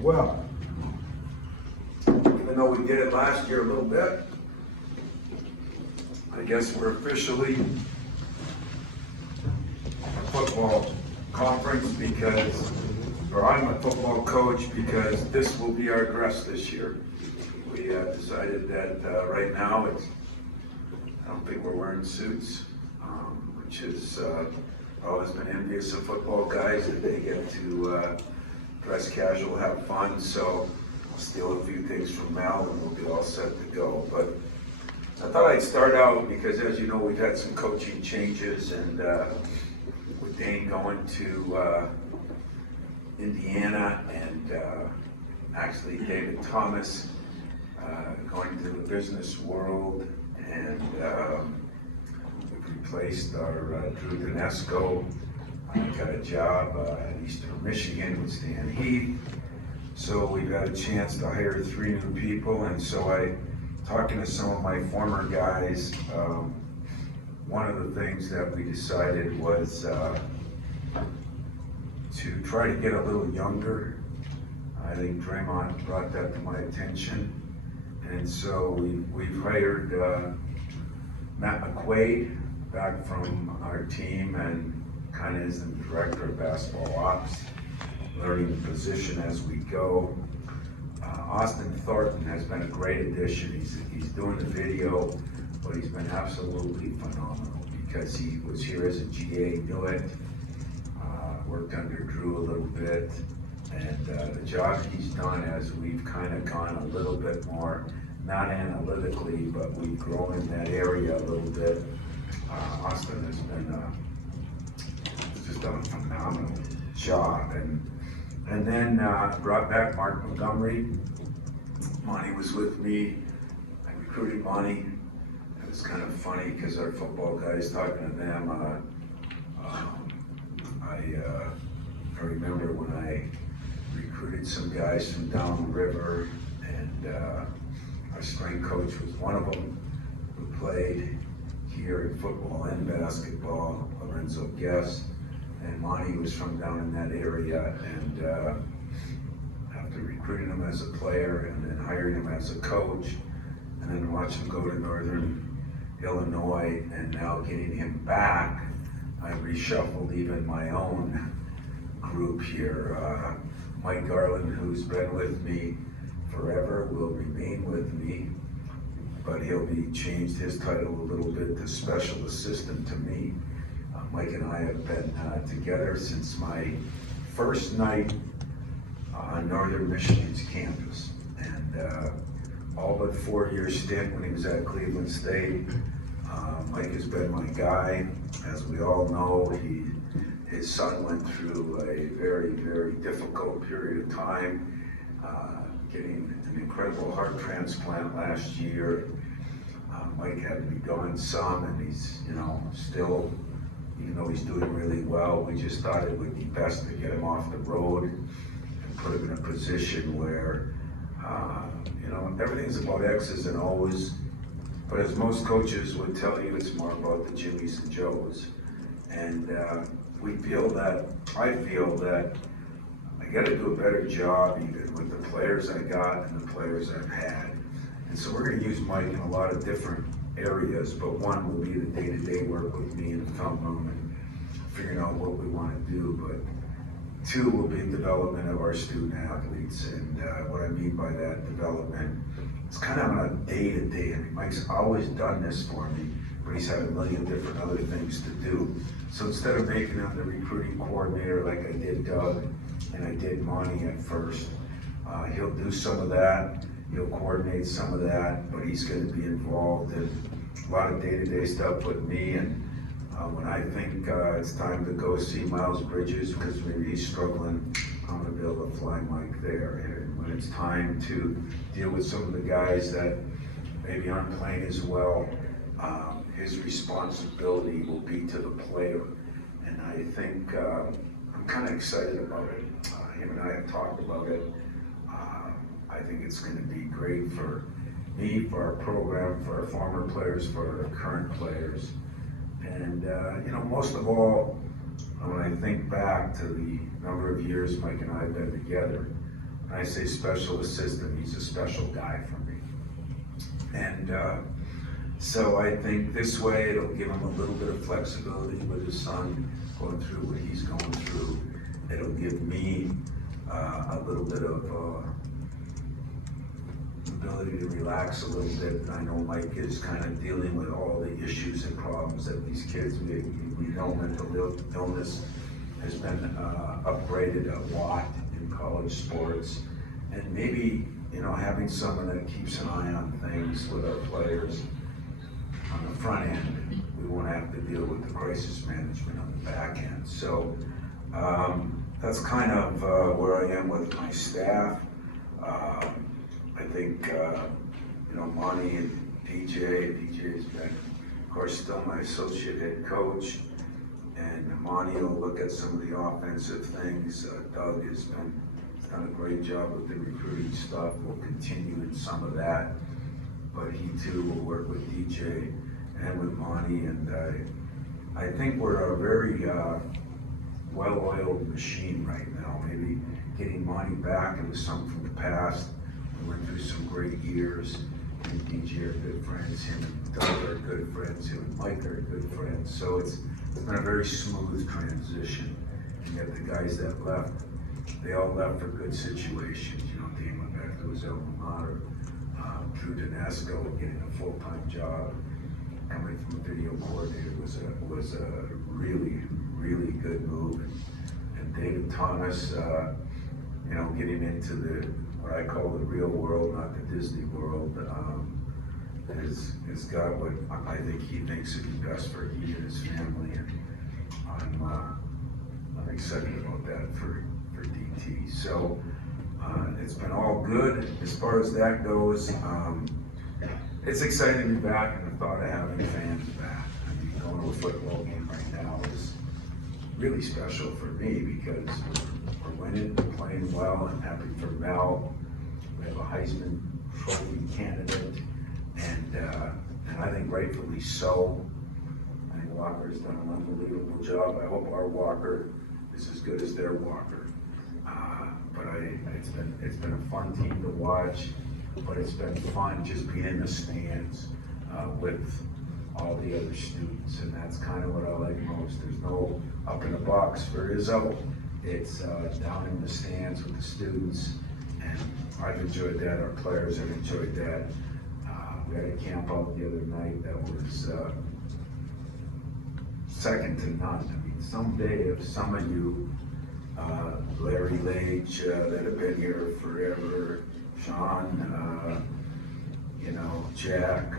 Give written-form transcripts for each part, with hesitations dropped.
Well, even though we did it last year a little bit, I guess we're officially a football conference because, or I'm a football coach because this will be our dress this year. We decided that right now I don't think we're wearing suits, which is always been envious of football guys that they get to dress casual, have fun. So I'll steal a few things from Mel and we'll be all set to go. But I thought I'd start out because, as you know, we've had some coaching changes, and with Dane going to Indiana and actually David Thomas going to the business world, and we've replaced our Drew Donesco. Got a job at Eastern Michigan with Stan Heath. So we've got a chance to hire 3 new people, and so talking to some of my former guys, one of the things that we decided was to try to get a little younger. I think Draymond brought that to my attention, and so we've hired Matt McQuaid back from our team, and kind of is the director of basketball ops, learning the position as we go. Austin Thornton has been a great addition. He's doing the video, but he's been absolutely phenomenal because he was here as a GA, knew it, worked under Drew a little bit, and the job he's done as we've kind of gone a little bit more, not analytically, but we've grown in that area a little bit. Austin has been just done a phenomenal job, and then brought back Mark Montgomery. Monty was with me. I recruited Monty. It was kind of funny because our football guys, talking to them, I remember when I recruited some guys from down the river, and our strength coach was one of them who played here in football and basketball, Lorenzo Guest, and Monty was from down in that area, and after recruiting him as a player and then hiring him as a coach, and then watching him go to Northern Illinois, and now getting him back, I reshuffled even my own group here. Mike Garland, who's been with me forever, will remain with me, but he'll be changed his title a little bit to special assistant to me. Mike and I have been together since my first night on Northern Michigan's campus, and all but 4-year stint when he was at Cleveland State. Mike has been my guy. As we all know, his son went through a very, very difficult period of time, getting an incredible heart transplant last year. Mike had to be gone some, and he's, still, even though he's doing really well, we just thought it would be best to get him off the road and put him in a position where, everything's about X's and O's, but as most coaches would tell you, it's more about the Jimmys and Joes. And I feel that I got to do a better job even with the players I got and the players I've had. And so we're going to use Mike in a lot of different areas, but one will be the day-to-day work with me in the film room and figuring out what we want to do. But 2 will be development of our student athletes, and what I mean by that development, it's kind of on a day-to-day. I mean, Mike's always done this for me, but he's had a million different other things to do. So instead of making him the recruiting coordinator like I did Doug and I did Monty at first, he'll do some of that. He'll coordinate some of that, but he's going to be involved in a lot of day-to-day stuff with me. And when I think it's time to go see Miles Bridges because maybe he's struggling, I'm going to be able to fly Mike there. And when it's time to deal with some of the guys that maybe aren't playing as well, his responsibility will be to the player. And I think I'm kind of excited about it. Him and I have talked about it. I think it's going to be great for me, for our program, for our former players, for our current players. And And, most of all, when I think back to the number of years Mike and I have been together, when I say special assistant, he's a special guy for me. And so I think this way it'll give him a little bit of flexibility with his son going through what he's going through. It'll give me a little bit of ability to relax a little bit. I know Mike is kind of dealing with all the issues and problems that these kids, we know mental illness has been upgraded a lot in college sports. And maybe, having someone that keeps an eye on things with our players on the front end, we won't have to deal with the crisis management on the back end. So that's kind of where I am with my staff. I think, Monty and DJ's been, of course, still my associate head coach. And Monty will look at some of the offensive things. Doug has done a great job with the recruiting stuff. We'll continue in some of that. But he too will work with DJ and with Monty. And I think we're a very well-oiled machine right now. Maybe getting Monty back, it was something from the past. We went through some great years. Him and DJ are good friends. Him and Doug are good friends. Him and Mike are good friends. So it's been a very smooth transition. And yet the guys that left, they all left for good situations. Dean went back to his alma mater. Drew Danesco getting a full-time job, coming from a video coordinator was a really, really good move. And David Thomas, getting into what I call the real world, not the Disney world, has got what I think he thinks would be best for he and his family. And I'm excited about that for DT. So it's been all good as far as that goes. It's exciting to be back, and the thought of having fans back. I mean, going to a football game right now is really special for me because we're winning, we're playing well. I'm happy for Mel. We have a Heisman Trophy candidate, and I think rightfully so. I think Walker's done an unbelievable job. I hope our Walker is as good as their Walker. But it's been a fun team to watch. But it's been fun just being in the stands with all the other students, and that's kind of what I like most. There's no up in the box for Izzo. It's down in the stands with the students, and I've enjoyed that. Our players have enjoyed that. We had a camp out the other night that was second to none. I mean, someday if some of you, Larry Lage, that have been here forever, Sean, Jack,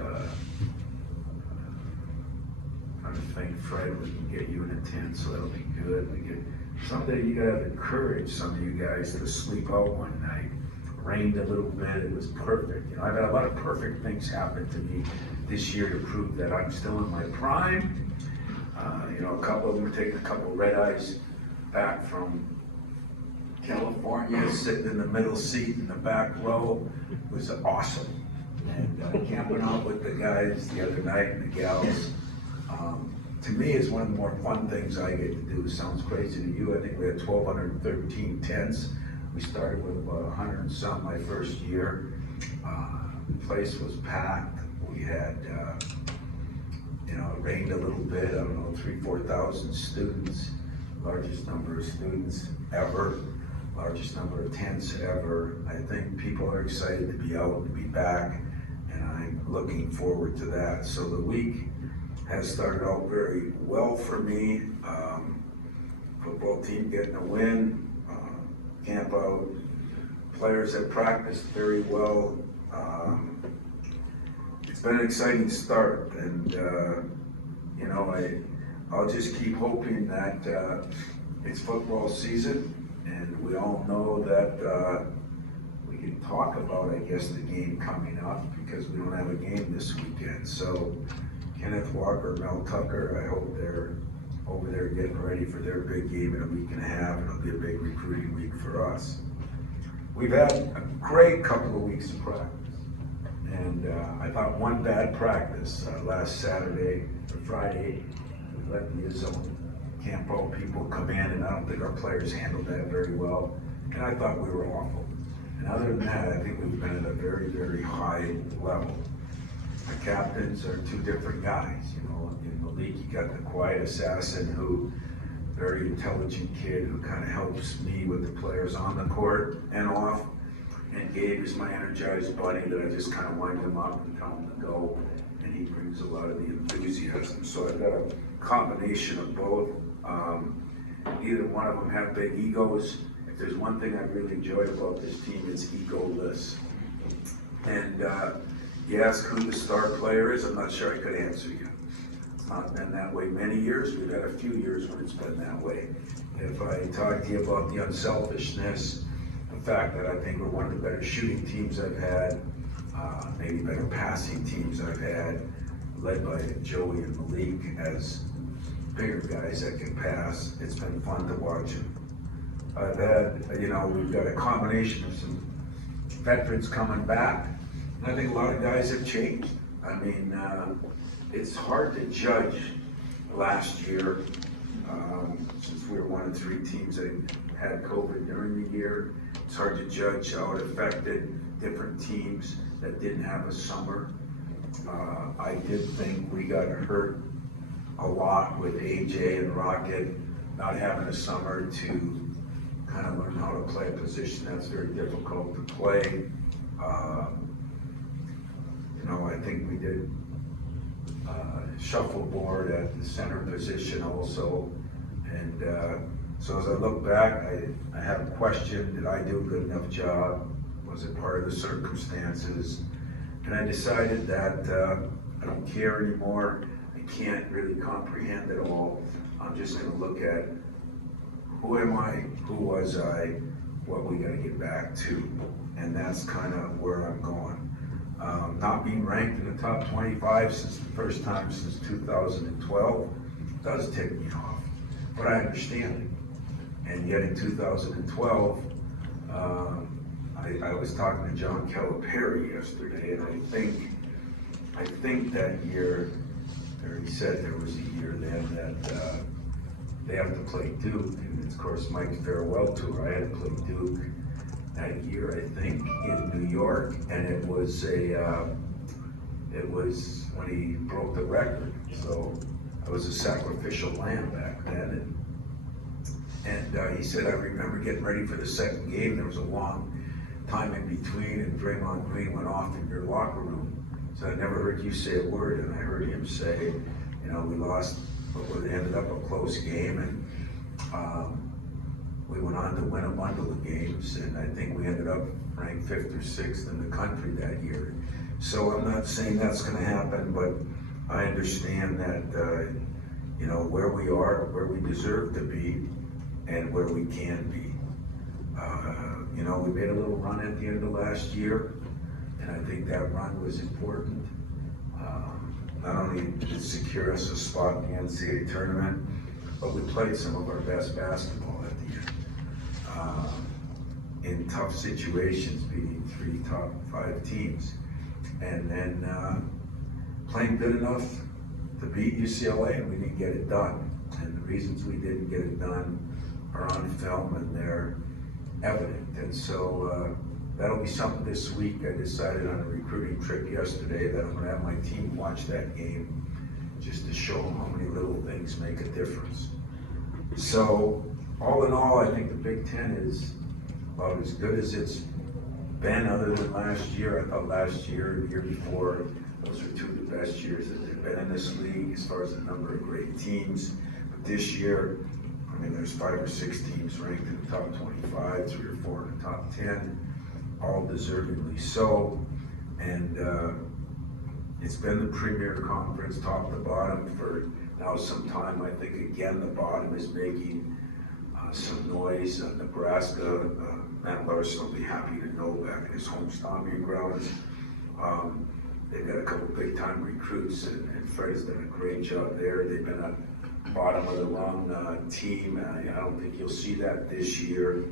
trying to think, Fred, we can get you in a tent, so that'll be good. Someday you gotta have the courage, some of you guys, to sleep out one night. Rained a little bit, it was perfect. I've had a lot of perfect things happen to me this year to prove that I'm still in my prime. A couple of them are taking a couple red eyes back from California, sitting in the middle seat in the back row. It was awesome. And camping out with the guys the other night and the gals, to me is one of the more fun things I get to do. It sounds crazy to you. I think we had 1,213 tents. We started with about 100 and some my first year. The place was packed. We had, it rained a little bit. I don't know, 4,000 students. Largest number of students ever. Largest number of tents ever. I think people are excited to be out, to be back, and I'm looking forward to that. So the week has started out very well for me. Football team getting a win, camp out, players have practiced very well. It's been an exciting start, and I'll just keep hoping that it's football season. And we all know that we can talk about, I guess, the game coming up because we don't have a game this weekend. So Kenneth Walker, Mel Tucker, I hope they're over there getting ready for their big game in a week and a half. It'll be a big recruiting week for us. We've had a great couple of weeks of practice. And I thought one bad practice last Saturday or Friday, let the Izzo Campo people come in, and I don't think our players handled that very well. And I thought we were awful. And other than that, I think we've been at a very, very high level. The captains are two different guys, you know. In the league, you got the quiet assassin who, very intelligent kid who kind of helps me with the players on the court and off. And Gabe is my energized buddy that I just kind of wind him up and tell him to go. And he brings a lot of the enthusiasm. So I've got a combination of both. Neither one of them have big egos. If there's one thing I really enjoy about this team, it's egoless. And you ask who the star player is, I'm not sure I could answer you. It's not been that way many years. We've had a few years when it's been that way. If I talk to you about the unselfishness, the fact that I think we're one of the better shooting teams I've had, maybe better passing teams I've had, led by Joey and Malik as bigger guys that can pass. It's been fun to watch them. I've had, we've got a combination of some veterans coming back. I think a lot of guys have changed. I mean, it's hard to judge last year, since we were one of 3 teams that had COVID during the year. It's hard to judge how it affected different teams that didn't have a summer. I did think we got hurt a lot with AJ and Rocket not having a summer to kind of learn how to play a position that's very difficult to play. I think we did shuffleboard at the center position also. And so as I look back, I have a question: did I do a good enough job? Was it part of the circumstances? And I decided that I don't care anymore. I can't really comprehend it all. I'm just going to look at who am I, who was I, what we got to get back to. And that's kind of where I'm going. Not being ranked in the top 25 since the first time since 2012 does tick me off, but I understand it. And yet in 2012, I was talking to John Calipari yesterday, and I think that year, or he said there was a year then that they have to play Duke, and of course Mike's farewell tour, I had to play Duke that year, I think, in New York, and it was when he broke the record. So I was a sacrificial lamb back then, and he said, I remember getting ready for the second game. There was a long time in between, and Draymond Green went off in your locker room. So I never heard you say a word, and I heard him say, we lost, but it ended up a close game, and we went on to win a bundle of games, and I think we ended up ranked 5th or 6th in the country that year. So I'm not saying that's going to happen, but I understand that, where we are, where we deserve to be, and where we can be. We made a little run at the end of last year, and I think that run was important. Not only did it secure us a spot in the NCAA tournament, but we played some of our best basketball at the end. In tough situations, beating 3 top 5 teams, and then playing good enough to beat UCLA, and we didn't get it done. And the reasons we didn't get it done are on film, and they're evident. And so that'll be something this week. I decided on a recruiting trip yesterday that I'm going to have my team watch that game just to show them how many little things make a difference. So all in all, I think the Big Ten is about as good as it's been, other than last year. I thought last year and the year before, those were 2 of the best years that they've been in this league as far as the number of great teams. But this year, there's 5 or 6 teams ranked in the top 25, 3 or 4 in the top 10, all deservedly so. And it's been the premier conference, top to bottom, for now some time. I think, again, the bottom is making some noise. Nebraska, Matt Larson will be happy to know, back in his home stomping grounds. They've got a couple big-time recruits, and Fred has done a great job there. They've been a bottom of the rung team. I don't think you'll see that this year.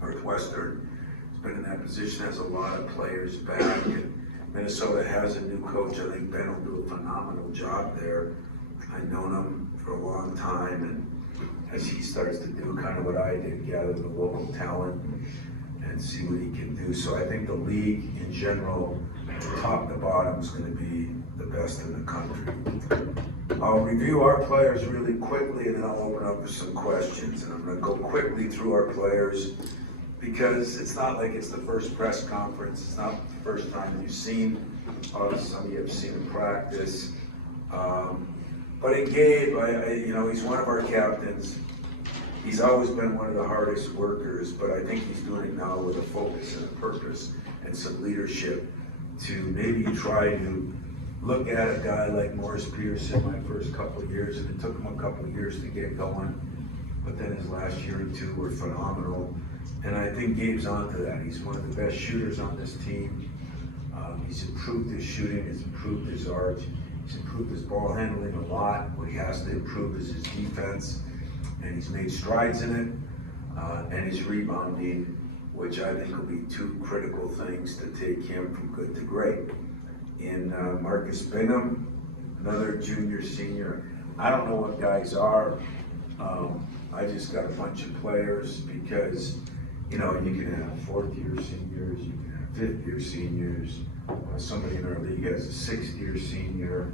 Northwestern has been in that position, has a lot of players back, and Minnesota has a new coach. I think Ben will do a phenomenal job there. I've known him for a long time, and as he starts to do kind of what I did, gather the local talent and see what he can do. So I think the league in general, top to bottom, is going to be the best in the country. I'll review our players really quickly, and then I'll open up for some questions. And I'm going to go quickly through our players because it's not like it's the first press conference. It's not the first time you've seen us. Some of you have seen him practice. But in Gabe, he's one of our captains. He's always been one of the hardest workers, but I think he's doing it now with a focus and a purpose and some leadership to maybe try to look at a guy like Morris Peterson my first couple of years, and it took him a couple of years to get going, but then his last year or two were phenomenal. And I think Gabe's onto that. He's one of the best shooters on this team. He's improved his shooting, he's improved his arch, he's improved his ball handling a lot. What he has to improve is his defense, and he's made strides in it, and his rebounding, which I think will be two critical things to take him from good to great. In Marcus Bingham, another junior, senior. I don't know what guys are. I just got a bunch of players because, you can have fourth-year seniors, you can have fifth-year seniors. Somebody in our league has a sixth-year senior.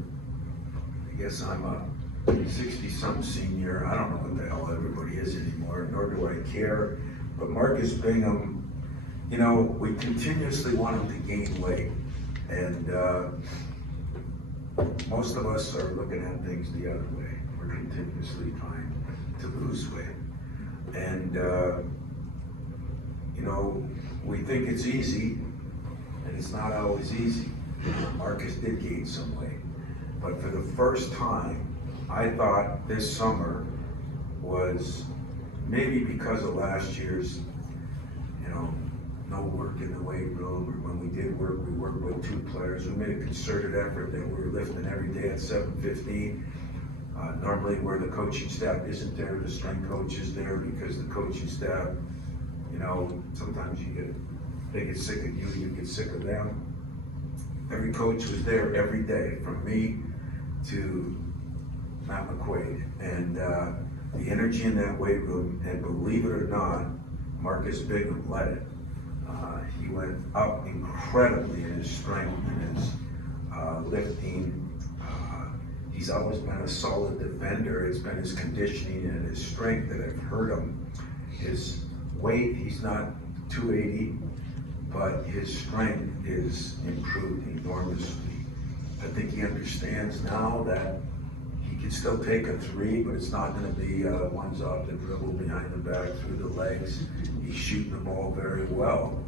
I guess I'm a 60-something senior. I don't know what the hell everybody is anymore, nor do I care. But Marcus Bingham, we continuously want him to gain weight. And most of us are looking at things the other way. We're continuously trying to lose weight. And, we think it's easy, and it's not always easy. Marcus did gain some weight. But for the first time, I thought this summer was maybe because of last year's, no work in the weight room, or when we did work, we worked with two players. We made a concerted effort that we were lifting every day at 7:15. Normally where the coaching staff isn't there, the strength coach is there because the coaching staff, sometimes they get sick of you, you get sick of them. Every coach was there every day, from me to Matt McQuaid. And the energy in that weight room, and believe it or not, Marcus Bingham led it. He went up incredibly in his strength and his lifting. He's always been a solid defender. It's been his conditioning and his strength that have hurt him. His weight, he's not 280, but his strength is improved enormously. I think he understands now that he can still take a three, but it's not going to be ones off the dribble, behind the back, through the legs. He's shooting the ball very well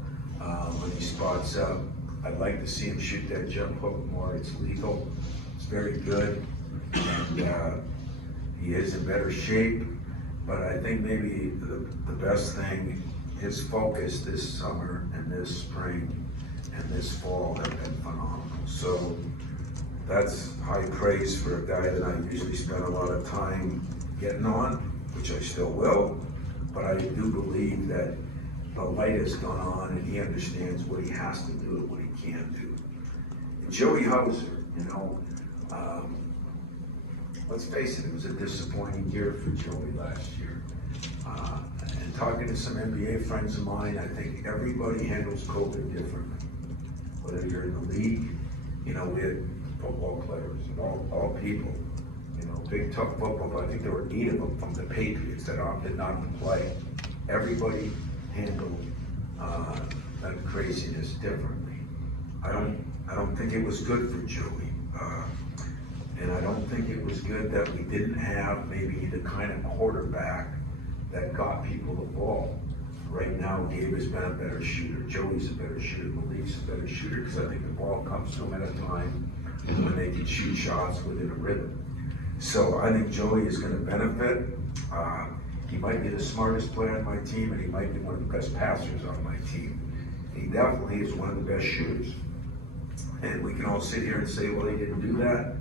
when he spots up. I'd like to see him shoot that jump hook more. It's lethal. It's very good. And he is in better shape. But I think maybe the best thing, his focus this summer and this spring and this fall have been phenomenal. So that's high praise for a guy that I usually spend a lot of time getting on, which I still will. But I do believe that the light has gone on and he understands what he has to do and what he can't do. And Joey Hauser, let's face it was a disappointing year for Joey last year. And talking to some NBA friends of mine, I think everybody handles COVID differently. Whether you're in the league, we had football players, all people, big tough football, but I think there were 8 of them from the Patriots that opted not to play. Everybody handled that craziness differently. I don't think it was good for Joey. And I don't think it was good that we didn't have maybe the kind of quarterback that got people the ball. Right now, Gabe has been a better shooter. Joey's a better shooter. Malik's a better shooter because I think the ball comes to them at a time when they can shoot shots within a rhythm. So I think Joey is going to benefit. He might be the smartest player on my team, and he might be one of the best passers on my team. He definitely is one of the best shooters. And we can all sit here and say, well, he didn't do that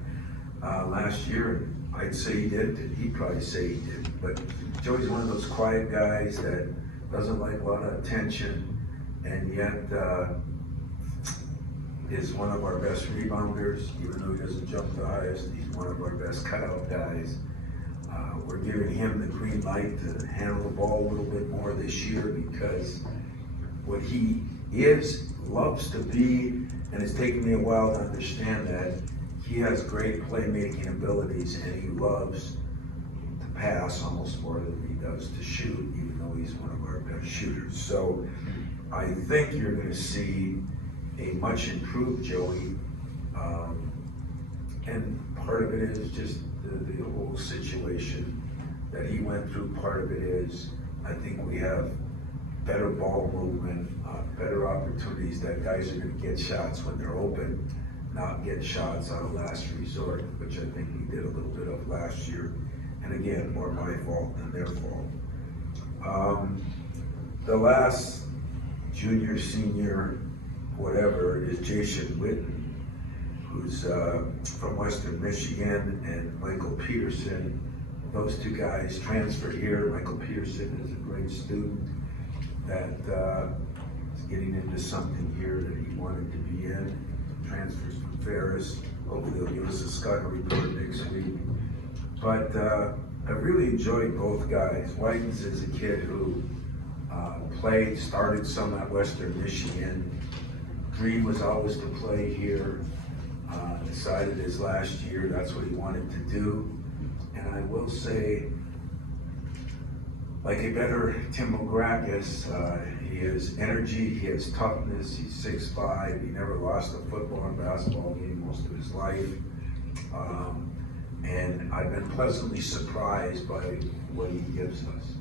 last year. I'd say he did. He'd probably say he did. But Joey's one of those quiet guys that doesn't like a lot of attention, and yet is one of our best rebounders, even though he doesn't jump the highest. He's one of our best cutout guys. We're giving him the green light to handle the ball a little bit more this year because what he loves to be, and it's taken me a while to understand that, he has great playmaking abilities and he loves to pass almost more than he does to shoot, even though he's one of our best shooters. So I think you're going to see a much improved Joey, and part of it is just the whole situation that he went through. Part of it is, I think we have better ball movement, better opportunities that guys are going to get shots when they're open, not get shots out of last resort, which I think we did a little bit of last year. And again, more my fault than their fault. The last junior, senior, whatever, is Jason Whitten, who's from Western Michigan, and Michael Peterson. Those two guys transferred here. Michael Peterson is a great student that is getting into something here that he wanted to be in. Transfers from Ferris. Hopefully he'll give us a scouting report next week. But I really enjoyed both guys. Whitens is a kid who started some at Western Michigan. Dream was always to play here. Decided his last year that's what he wanted to do. And I will say, like a better Tim McGrackis, he has energy, he has toughness, he's 6'5", he never lost a football and basketball game most of his life. And I've been pleasantly surprised by what he gives us.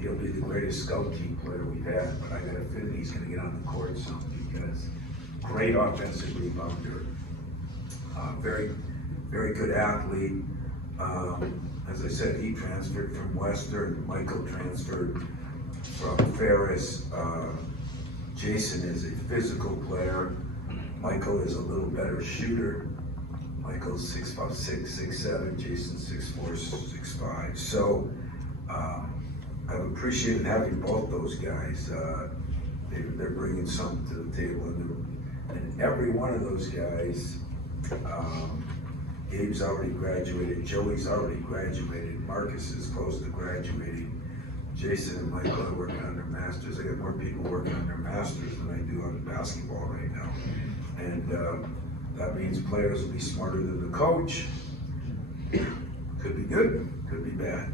He'll be the greatest scout team player we've had, but I got a feeling he's going to get on the court some because great offensive rebounder, very, very good athlete. As I said, he transferred from Western. Michael transferred from Ferris. Jason is a physical player. Michael is a little better shooter. Michael's 6'6", 6'7", Jason's 6'4", 6'5". So I've appreciated having both those guys. They're bringing something to the table, and every one of those guys. Gabe's already graduated. Joey's already graduated. Marcus is close to graduating. Jason and Michael are working on their masters. I got more people working on their masters than I do on basketball right now, and that means players will be smarter than the coach. Could be good, could be bad.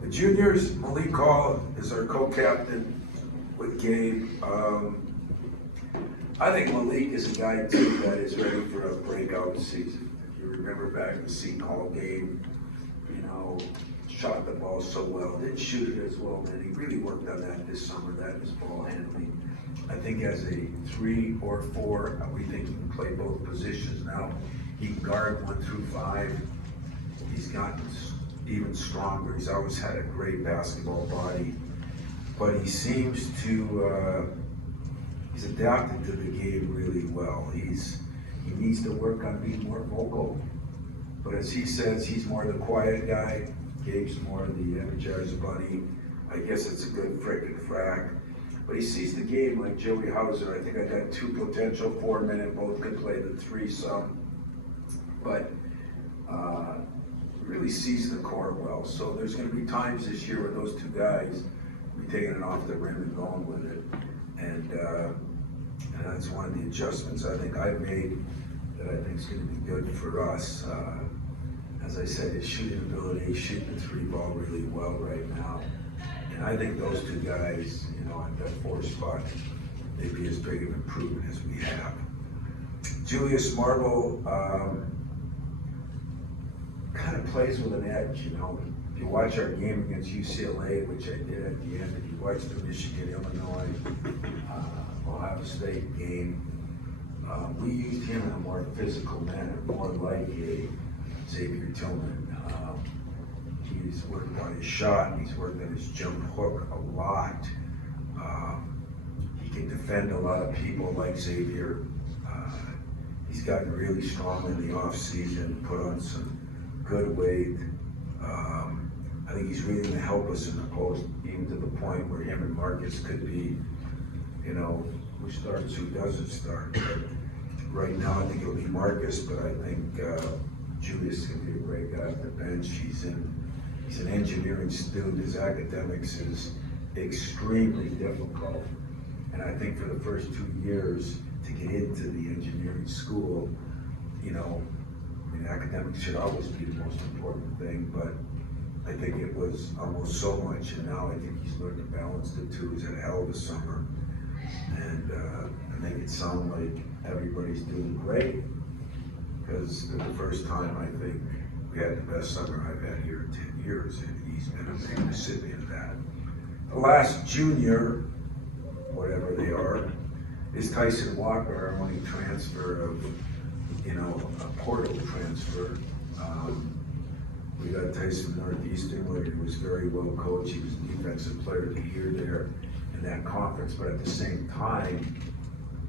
The juniors, Malik Hall is our co-captain with Gabe. I think Malik is a guy too that is ready for a breakout season. If you remember back in the Seton Hall game, shot the ball so well, didn't shoot it as well, and he really worked on that this summer, that is ball handling. I think as a 3 or 4, we think he can play both positions now. He can guard 1 through 5. He's gotten even stronger. He's always had a great basketball body, but he seems to, he's adapted to the game really well. He needs to work on being more vocal, but as he says, he's more the quiet guy. Gabe's more the energizer bunny. I guess it's a good frickin' frack. But he sees the game like Joey Hauser. I think I got 2 potential 4-minute, both could play the 3 some. But really sees the court well. So there's going to be times this year where those 2 guys will be taking it off the rim and going with it. And that's one of the adjustments I think I've made that I think is going to be good for us. As I said, his shooting ability, he's shooting the 3 ball really well right now. And I think those 2 guys, at that 4 spot, they'd be as big of an improvement as we have. Julius Marvel kind of plays with an edge, If you watch our game against UCLA, which I did at the end, and you watch the Michigan, Illinois, Ohio State game, we used him in a more physical manner, more like a Xavier Tillman. He's worked on his shot, he's worked on his jump hook a lot. He can defend a lot of people like Xavier. He's gotten really strong in the off season, put on some good weight. I think he's really going to help us in the post, even to the point where him and Marcus could be, who starts, who doesn't start. But right now, I think it'll be Marcus, but I think Julius can be a great guy off the bench. He's an engineering student. His academics is extremely difficult. And I think for the first 2 years to get into the engineering school, you know, I mean, academics should always be the most important thing, but I think it was almost so much, and now I think he's learned to balance the two. He's had a hell of a summer, and I make it sound like everybody's doing great, because for the first time, I think we had the best summer I've had here in 10 years, and he's been a big recipient of that. The last junior, whatever they are, is Tyson Walker, our only transfer of, you know, a portal transfer. We got Tyson Northeastern, where he was very well coached. He was the defensive player of the year there in that conference, but at the same time,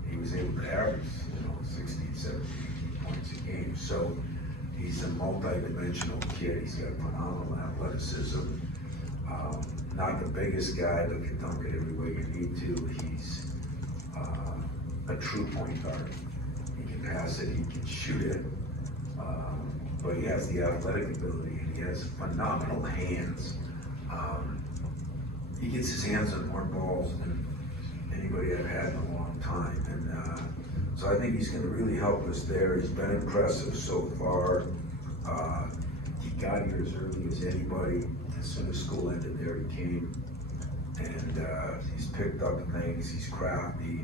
he was able to average, you know, 16, 17 points a game. So he's a multi-dimensional kid. He's got phenomenal athleticism. Not the biggest guy, but can dunk it every way you need to. He's a true point guard. He can pass it, he can shoot it, but he has the athletic ability, and he has phenomenal hands. He gets his hands on more balls than anybody I've had in a long time, and so I think he's going to really help us there. He's been impressive so far. He got here as early as anybody. As soon as school ended there, he came, and he's picked up things. He's crafty.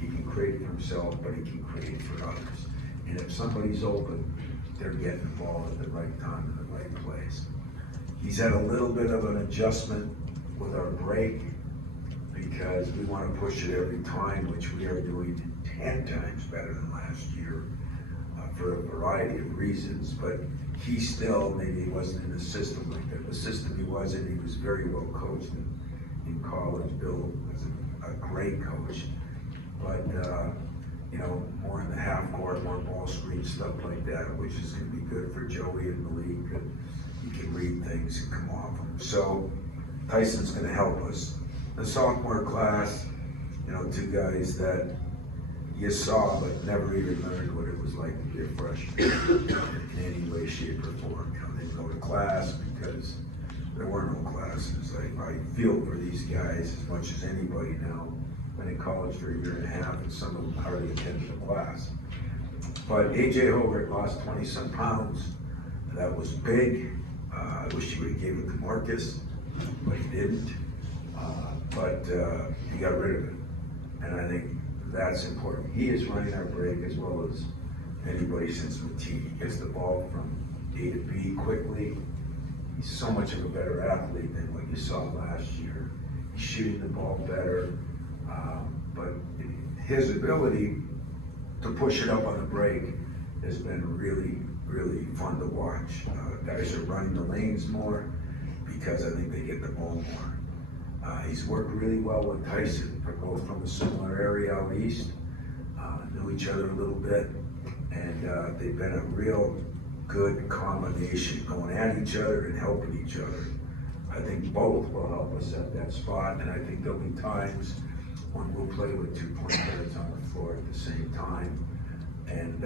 He can create for himself, but he can create for others. And if somebody's open, they're getting the ball at the right time in the right place. He's had a little bit of an adjustment with our break, because we want to push it every time, which we are doing 10 times better than last year for a variety of reasons. But he still, maybe he wasn't in the system like that. The system he was in, he was very well coached in college. Bill was a great coach, but you know, more in the half court, more ball screen, stuff like that, which is going to be good for Joey and Malik. He can read things and come off them. So Tyson's going to help us. The sophomore class, you know, two guys that you saw but never even learned what it was like to be a freshman in any way, shape, or form. You know, they didn't go to class because there were no classes. I feel for these guys as much as anybody now. Been in college for a year and a half, and some of them hardly attended a class. But AJ Hobart lost 20-some pounds. That was big. I wish he would have gave it to Marcus, but he didn't. But he got rid of it, and I think that's important. He is running our break as well as anybody since Matee. He gets the ball from A to B quickly. He's so much of a better athlete than what you saw last year. He's shooting the ball better, but his ability to push it up on the break has been really, really fun to watch. Guys are running the lanes more because I think they get the ball more. He's worked really well with Tyson. They're both from a similar area out east, know each other a little bit, and they've been a real good combination, going at each other and helping each other. I think both will help us at that spot, and I think there'll be times when we'll play with 2 point guards on the floor at the same time, and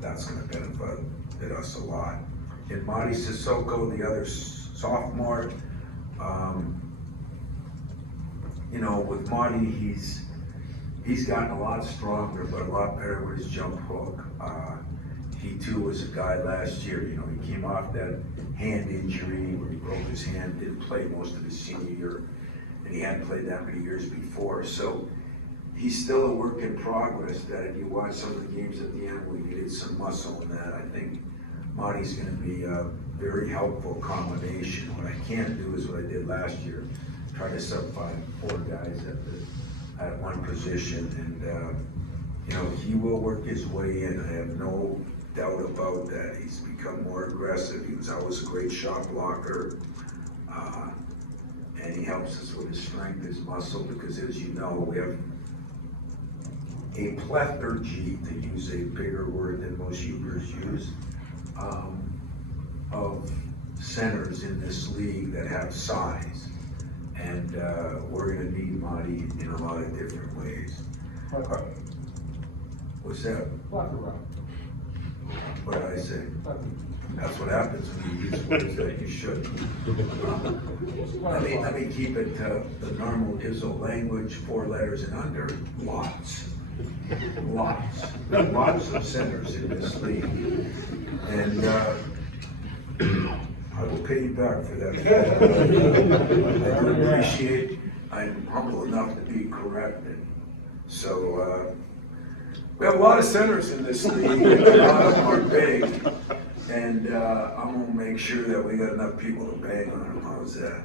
that's going to benefit us a lot. And Marty Sissoko, the other sophomore, you know, with Marty, he's gotten a lot stronger, but a lot better with his jump hook. He too was a guy last year, you know, he came off that hand injury where he broke his hand, didn't play most of his senior year, and he hadn't played that many years before. So he's still a work in progress, that if you watch some of the games at the end, we needed some muscle in that. I think Marty's going to be a very helpful combination. What I can't do is what I did last year, try to sub 4 guys at one position, and you know, he will work his way in. I have no doubt about that. He's become more aggressive. He was always a great shot blocker, and he helps us with his strength, his muscle, because as you know, we have a plethargy, to use a bigger word than most Ubers use, of centers in this league that have size. and we're gonna need Marty in a lot of different ways. What's that? What did I say? That's what happens when you use words that you shouldn't. Let me keep it to the normal Izzo language, 4 letters and under. Lots. Lots of centers in this league. And I will pay you back for that. I do appreciate, I'm humble enough to be corrected. So, we have a lot of centers in this league, a lot of them are big, and I'm gonna make sure that we got enough people to bang on them. How's that?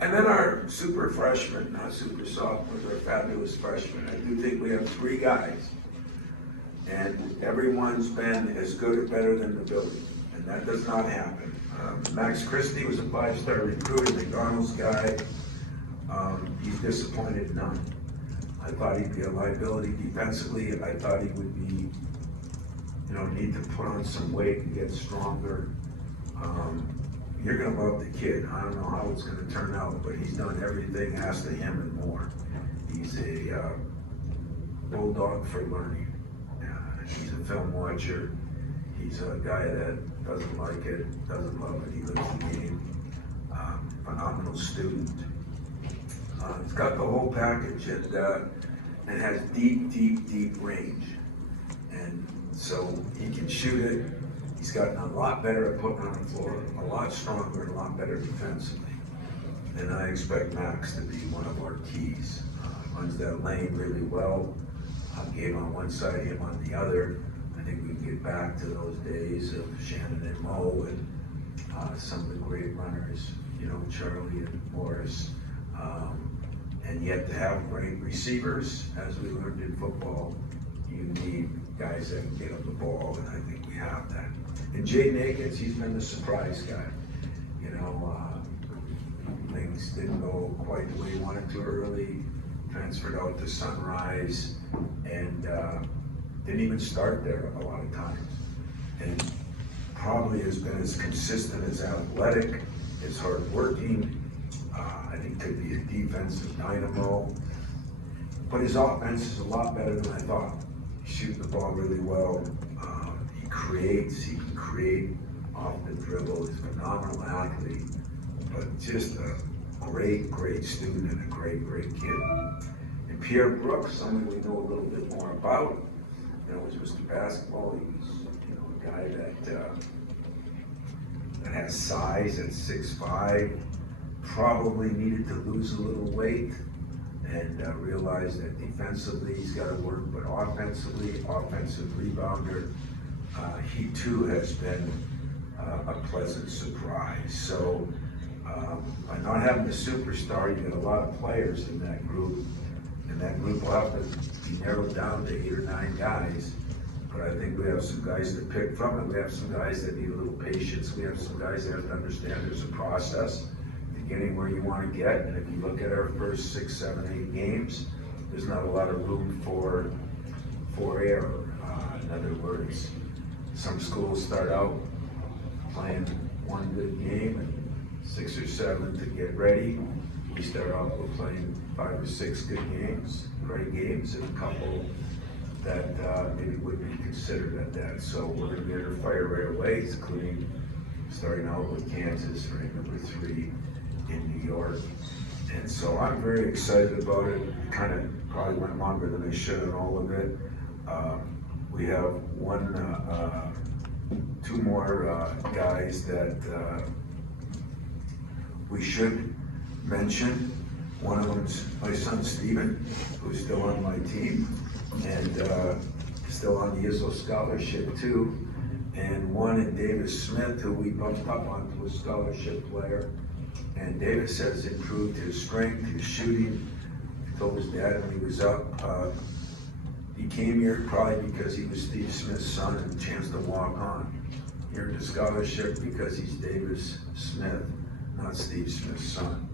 And then our super freshmen, not super sophomores, our fabulous freshmen. I do think we have 3 guys, and everyone's been as good or better than the building, and that does not happen. Max Christie was a 5-star recruit, McDonald's guy. He's disappointed none. I thought he'd be a liability defensively. I thought he would be, need to put on some weight and get stronger. You're gonna love the kid. I don't know how it's gonna turn out, but he's done everything asked of him and more. He's a bulldog for learning. He's a film watcher. He's a guy that doesn't like it, doesn't love it. He lives the game. Phenomenal student. He's got the whole package and has deep range. And so he can shoot it. He's gotten a lot better at putting on the floor, a lot stronger, and a lot better defensively. And I expect Max to be one of our keys. Runs that lane really well. Game on one side, him on the other. I think we can get back to those days of Shannon and Mo and some of the great runners, Charlie and Morris. And yet to have great receivers, as we learned in football, you need guys that can get up the ball, and I think we have that. And Jaden Akins, he's been the surprise guy. Things didn't go quite the way he wanted to early, transferred out to Sunrise, and didn't even start there a lot of times. And probably has been as consistent as athletic, as hardworking. I think could be a defensive dynamo, but his offense is a lot better than I thought. He shoots the ball really well. He can create off the dribble. He's a phenomenal athlete, but just a great student and a great kid. And Pierre Brooks, someone we know a little bit more about, was Mr. Basketball. He was, a guy that has size at 6'5", probably needed to lose a little weight, and realized that defensively he's got to work, but offensively, offensive rebounder, he too has been a pleasant surprise. So by not having a superstar, you get a lot of players in that group, and that group will have to be narrowed down to 8 or 9 guys. But I think we have some guys to pick from, and we have some guys that need a little patience. We have some guys that have to understand there's a process to getting where you want to get. And if you look at our first 6, 7, 8 games, there's not a lot of room for error. In other words, some schools start out playing one good game and 6 or 7 to get ready. We start out with playing 5 or 6 good games, great games, and a couple that maybe wouldn't be considered at that. So we're going to be under fire right away, including starting out with Kansas, ranked number 3 in New York. And so I'm very excited about it. It kind of probably went longer than I should on all of it. We have 2 more guys that we should mention. One of them's my son Steven, who's still on my team, and still on the Izzo scholarship too. And one in Davis Smith, who we bumped up onto a scholarship player. And Davis has improved his strength, his shooting. He told his dad when he was up, he came here probably because he was Steve Smith's son and a chance to walk on. He earned a scholarship because he's Davis Smith, not Steve Smith's son.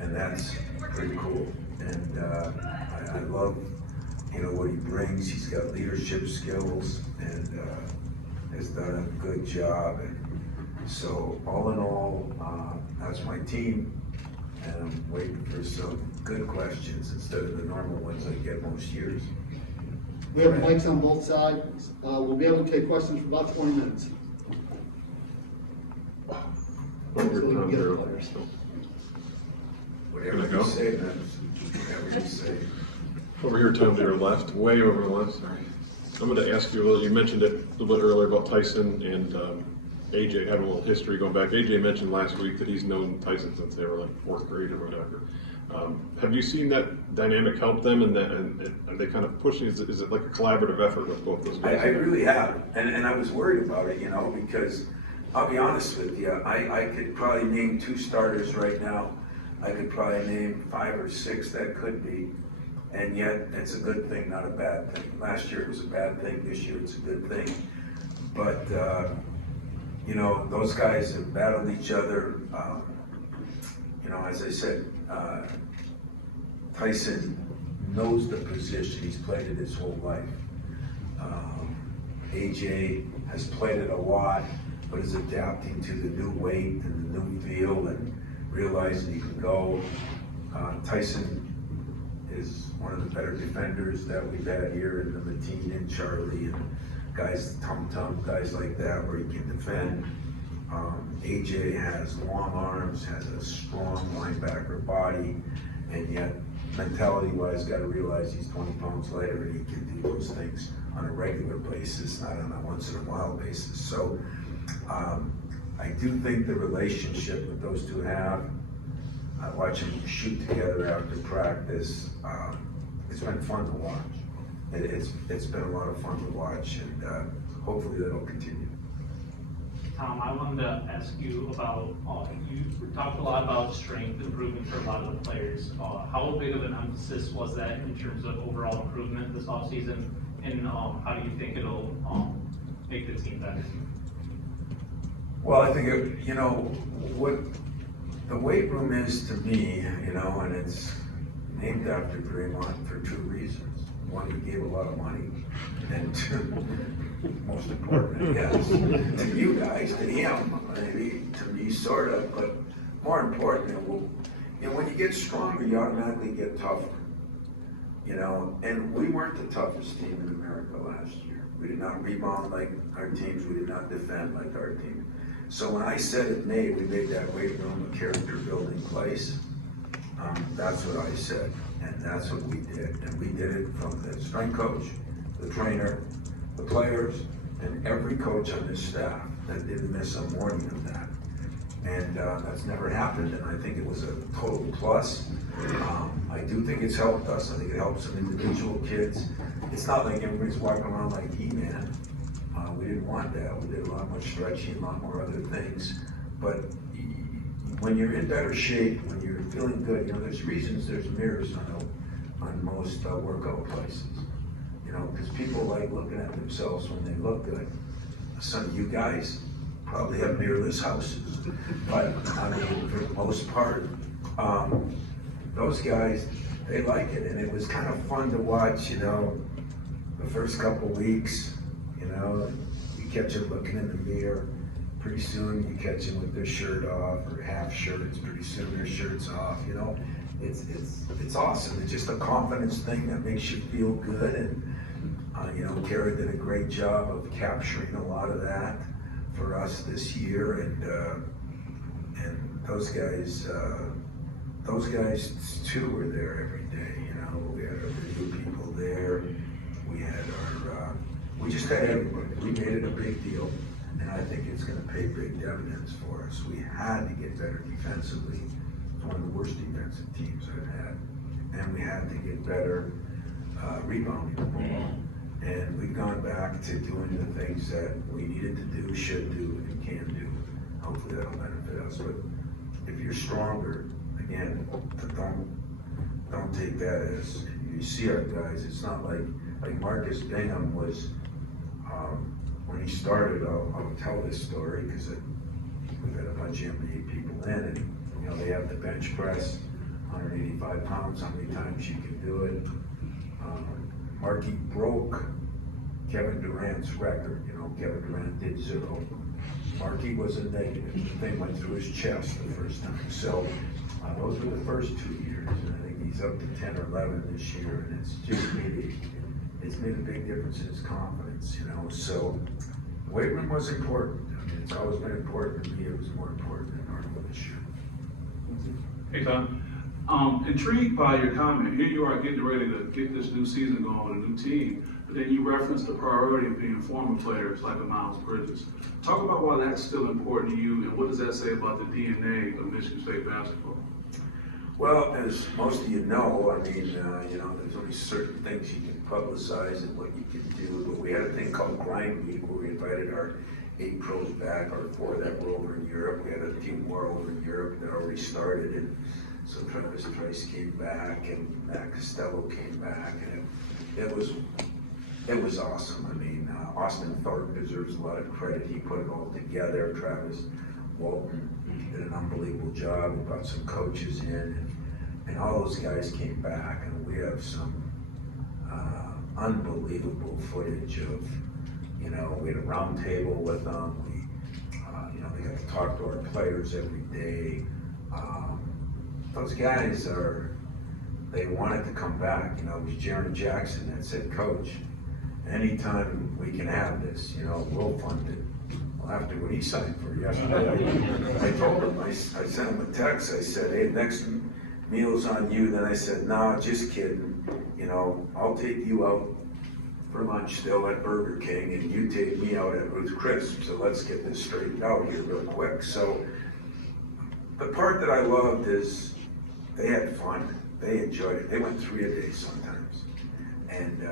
And that's pretty cool. And I love, what he brings. He's got leadership skills and has done a good job. And so all in all, that's my team. And I'm waiting for some good questions instead of the normal ones I get most years. We have mics on both sides. We'll be able to take questions for about 20 minutes. So we can get the players. Whatever Can I you go? say, man. Whatever you say. Over here, Tom, to your left, way over on the left, sorry. I'm gonna ask you, you mentioned it a little bit earlier about Tyson and AJ had a little history going back. AJ mentioned last week that he's known Tyson since they were like 4th grade or whatever. Have you seen that dynamic help them and are they kind of pushing, is it like a collaborative effort with both those guys? I really have, and I was worried about it, because I'll be honest with you, I could probably name 2 starters right now. I could probably name 5 or 6 that could be, and yet it's a good thing, not a bad thing. Last year it was a bad thing, this year it's a good thing. But, those guys have battled each other. As I said, Tyson knows the position, he's played it his whole life. AJ has played it a lot, but is adapting to the new weight and the new feel and realizing he can go. Tyson is one of the better defenders that we've had here in the Mateen and Charlie and guys, Tum guys like that where he can defend. AJ has long arms, has a strong linebacker body, and yet mentality-wise, got to realize he's 20 pounds lighter and he can do those things on a regular basis, not on a once-in-a-while basis. So I do think the relationship that those 2 have, I watch them shoot together after practice. It's been fun to watch. It's been a lot of fun to watch, and hopefully that'll continue. Tom, I wanted to ask you about, you talked a lot about strength improvement for a lot of the players. How big of an emphasis was that in terms of overall improvement this offseason? And how do you think it'll make the team better? Well, I think, what the weight room is to me, and it's named after Draymond for 2 reasons. One, he gave a lot of money, and 2, most important, I guess, to you guys, to him, maybe to me sort of, but more importantly, when you get stronger, you automatically get tougher, and we weren't the toughest team in America last year. We did not rebound like our teams, we did not defend like our team. So when I said in May, we made that weight room a character building place, that's what I said, and that's what we did. And we did it from the strength coach, the trainer, the players, and every coach on this staff that didn't miss a morning of that. And that's never happened, and I think it was a total plus. I do think it's helped us. I think it helps some individual kids. It's not like everybody's walking around like He-Man. We didn't want that. We did a lot more stretching, a lot more other things. But when you're in better shape, when you're feeling good, there's reasons there's mirrors on most workout places. Because people like looking at themselves when they look good. Some of you guys probably have mirrorless houses, but I mean, for the most part, those guys, they like it, and it was kind of fun to watch. The first couple weeks, you catch them looking in the mirror. Pretty soon you catch them with their shirt off or half shirts. Pretty soon their shirt's off. It's awesome. It's just a confidence thing that makes you feel good, and Kara did a great job of capturing a lot of that for us this year, and those guys too were there every day. We had our video people there. We just had everybody. We made it a big deal, and I think it's going to pay big dividends for us. We had to get better defensively. It's one of the worst defensive teams I've had, and we had to get better rebounding the ball. And we've gone back to doing the things that we needed to do, should do, and can do. Hopefully that'll benefit us. But if you're stronger, again, don't take that as, you see our guys, it's not like Marcus Bingham was, when he started, I'll tell this story because we've had a bunch of NBA people in, and they have the bench press, 185 pounds, how many times you can do it. Markey broke Kevin Durant's record. Kevin Durant did 0. Markey was a negative. The thing went through his chest the first time. So Those were the first 2 years, and I think he's up to 10 or 11 this year, and it's made a big difference in his confidence, you know, so the weight room was important. I mean, it's always been important to me, it was more important than normal this year. Hey, Tom. Intrigued by your comment. Here you are getting ready to get this new season going with a new team, but then you referenced the priority of being former players like a Miles Bridges. Talk about why that's still important to you, and what does that say about the DNA of Michigan State basketball? Well, as most of you know, I mean, you know, there's only certain things you can publicize and what you can do, but we had a thing called Grind Week where we invited our 8 pros back, our 4 that were over in Europe. We had a few more over in Europe that already started, and so Travis Trice came back and Matt Costello came back, and it was awesome. I mean, Austin Thornton deserves a lot of credit. He put it all together. Travis Whitten did an unbelievable job. We brought some coaches in, and all those guys came back, and we have some unbelievable footage of, you know, we had a round table with them. You know, they got to talk to our players every day. Those guys they wanted to come back. You know, it was Jaron Jackson that said, Coach, anytime we can have this, you know, we'll fund it. Well, after what he signed for yesterday, I told him, I sent him a text. I said, hey, next meal's on you. Then I said, no, just kidding. You know, I'll take you out for lunch still at Burger King, and you take me out at Ruth Chris. So let's get this straightened out here real quick. So the part that I loved is they had fun. They enjoyed it. They went 3 a day sometimes. And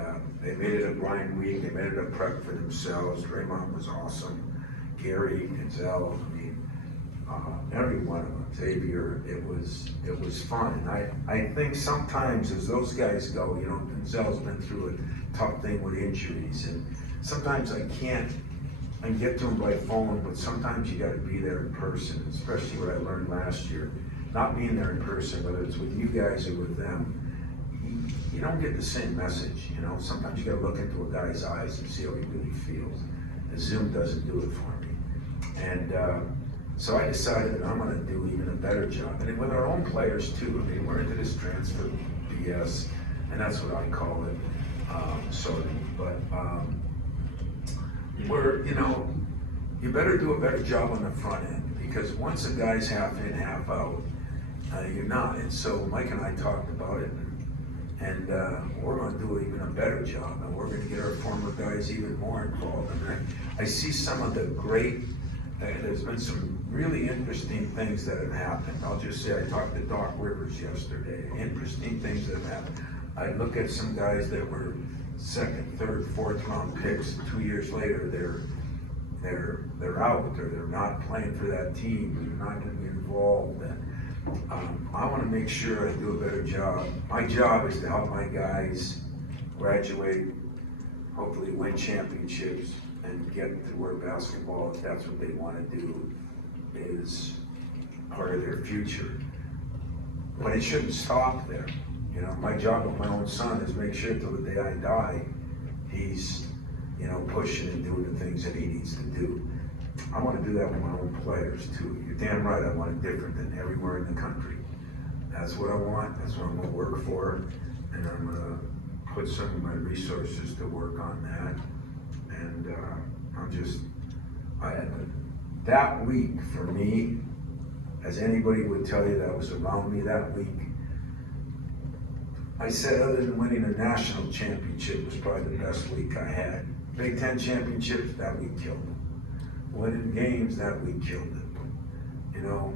they made it a grind week. They made it a prep for themselves. Draymond was awesome. Gary, Izzo, I mean, every one of them. Xavier, it was fun. And I think sometimes as those guys go, you know, Izzo's been through a tough thing with injuries. And sometimes I get to him by phone, but sometimes you got to be there in person, especially what I learned last year. Not being there in person, whether it's with you guys or with them, you don't get the same message, you know. Sometimes you got to look into a guy's eyes and see how he really feels. And Zoom doesn't do it for me. And so I decided that I'm going to do even a better job. And with our own players too. I mean, we're into this transfer BS, and that's what I call it, sort of. But you know, you better do a better job on the front end, because once a guy's half in, half out, you're not. And so Mike and I talked about it, and we're going to do even a better job, and we're going to get our former guys even more involved. And I see some of the great, there's been some really interesting things that have happened. I'll just say, I talked to Doc Rivers yesterday. Interesting things that have happened. I look at some guys that were 2nd, 3rd, 4th round picks. 2 years later, they're out, or they're not playing for that team, they're not going to be involved. And I want to make sure I do a better job. My job is to help my guys graduate, hopefully win championships, and get to where basketball, if that's what they want to do, is part of their future. But it shouldn't stop there. You know, my job with my own son is make sure till the day I die, he's, you know, pushing and doing the things that he needs to do. I want to do that with my own players too. You're damn right, I want it different than everywhere in the country. That's what I want, that's what I'm going to work for, and I'm going to put some of my resources to work on that. And that week for me, as anybody would tell you that was around me that week, I said other than winning a national championship was probably the best week I had. Big Ten championships, that week killed them. Winning games, that week killed it. You know,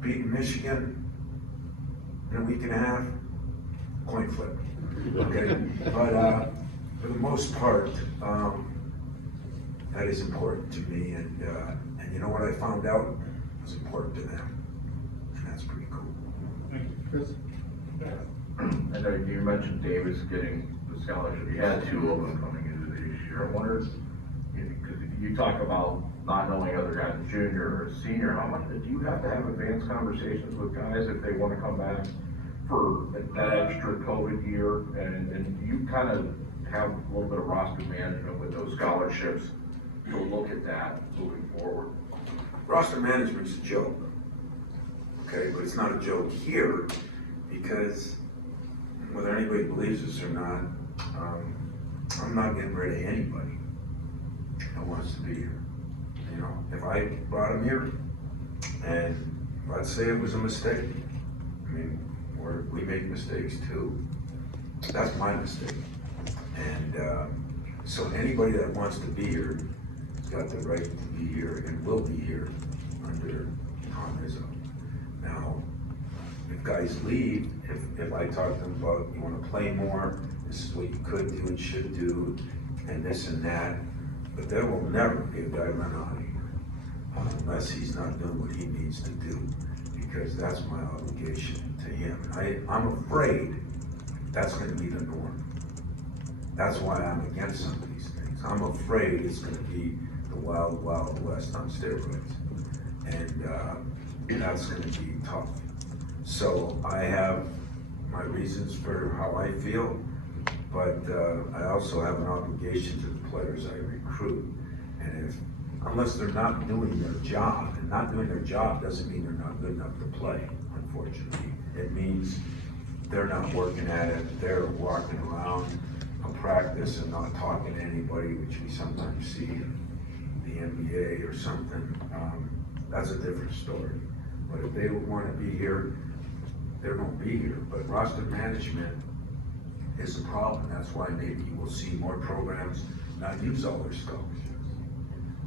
beating Michigan in a week and a half, coin flip. Okay, but for the most part, that is important to me, and you know what I found out was important to them, and that's pretty cool. Chris? I know you mentioned Davis getting the scholarship. He had 2 of them coming into this year. I wonder, because you talk about not knowing other guys, junior or senior, how much do you have to have advanced conversations with guys if they want to come back for that extra COVID year? And you kind of have a little bit of roster management with those scholarships to look at that moving forward. Roster management's a joke. okay? But it's not a joke here, because whether anybody believes this or not, I'm not getting rid of anybody that wants to be here. You know, if I brought him here, and I'd say it was a mistake. I mean, we make mistakes too. That's my mistake. And so anybody that wants to be here has got the right to be here and will be here under Tom Izzo. Now, if guys leave, if I talk to them about, you wanna play more, this is what you could do and should do, and this and that, but there will never be a guy run out of here, unless he's not doing what he needs to do, because that's my obligation to him. I'm afraid that's gonna be the norm. That's why I'm against some of these things. I'm afraid it's gonna be the wild, wild west on steroids. And that's gonna be tough. So I have my reasons for how I feel, but I also have an obligation to the players I recruit. And unless they're not doing their job, and not doing their job doesn't mean they're not good enough to play, unfortunately. It means they're not working at it, they're walking around a practice and not talking to anybody, which we sometimes see in the NBA or something. That's a different story. But if they want to be here, they're going to be here. But roster management is a problem. That's why maybe you will see more programs not use all their scholarships.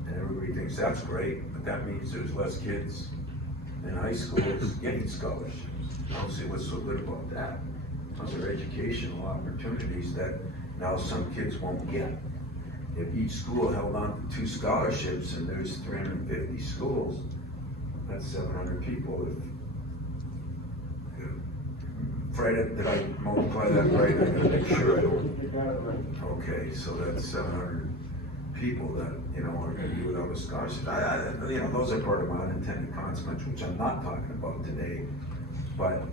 And everybody thinks that's great, but that means there's less kids in high schools getting scholarships. I don't see what's so good about that. Those are educational opportunities that now some kids won't get. If each school held on to 2 scholarships and there's 350 schools, that's 700 people. Fred, did I multiply that right? I gotta make sure I don't. Okay, so that's 700 people that, you know, are gonna be without a scholarship. You know, those are part of my unintended consequences, which I'm not talking about today. But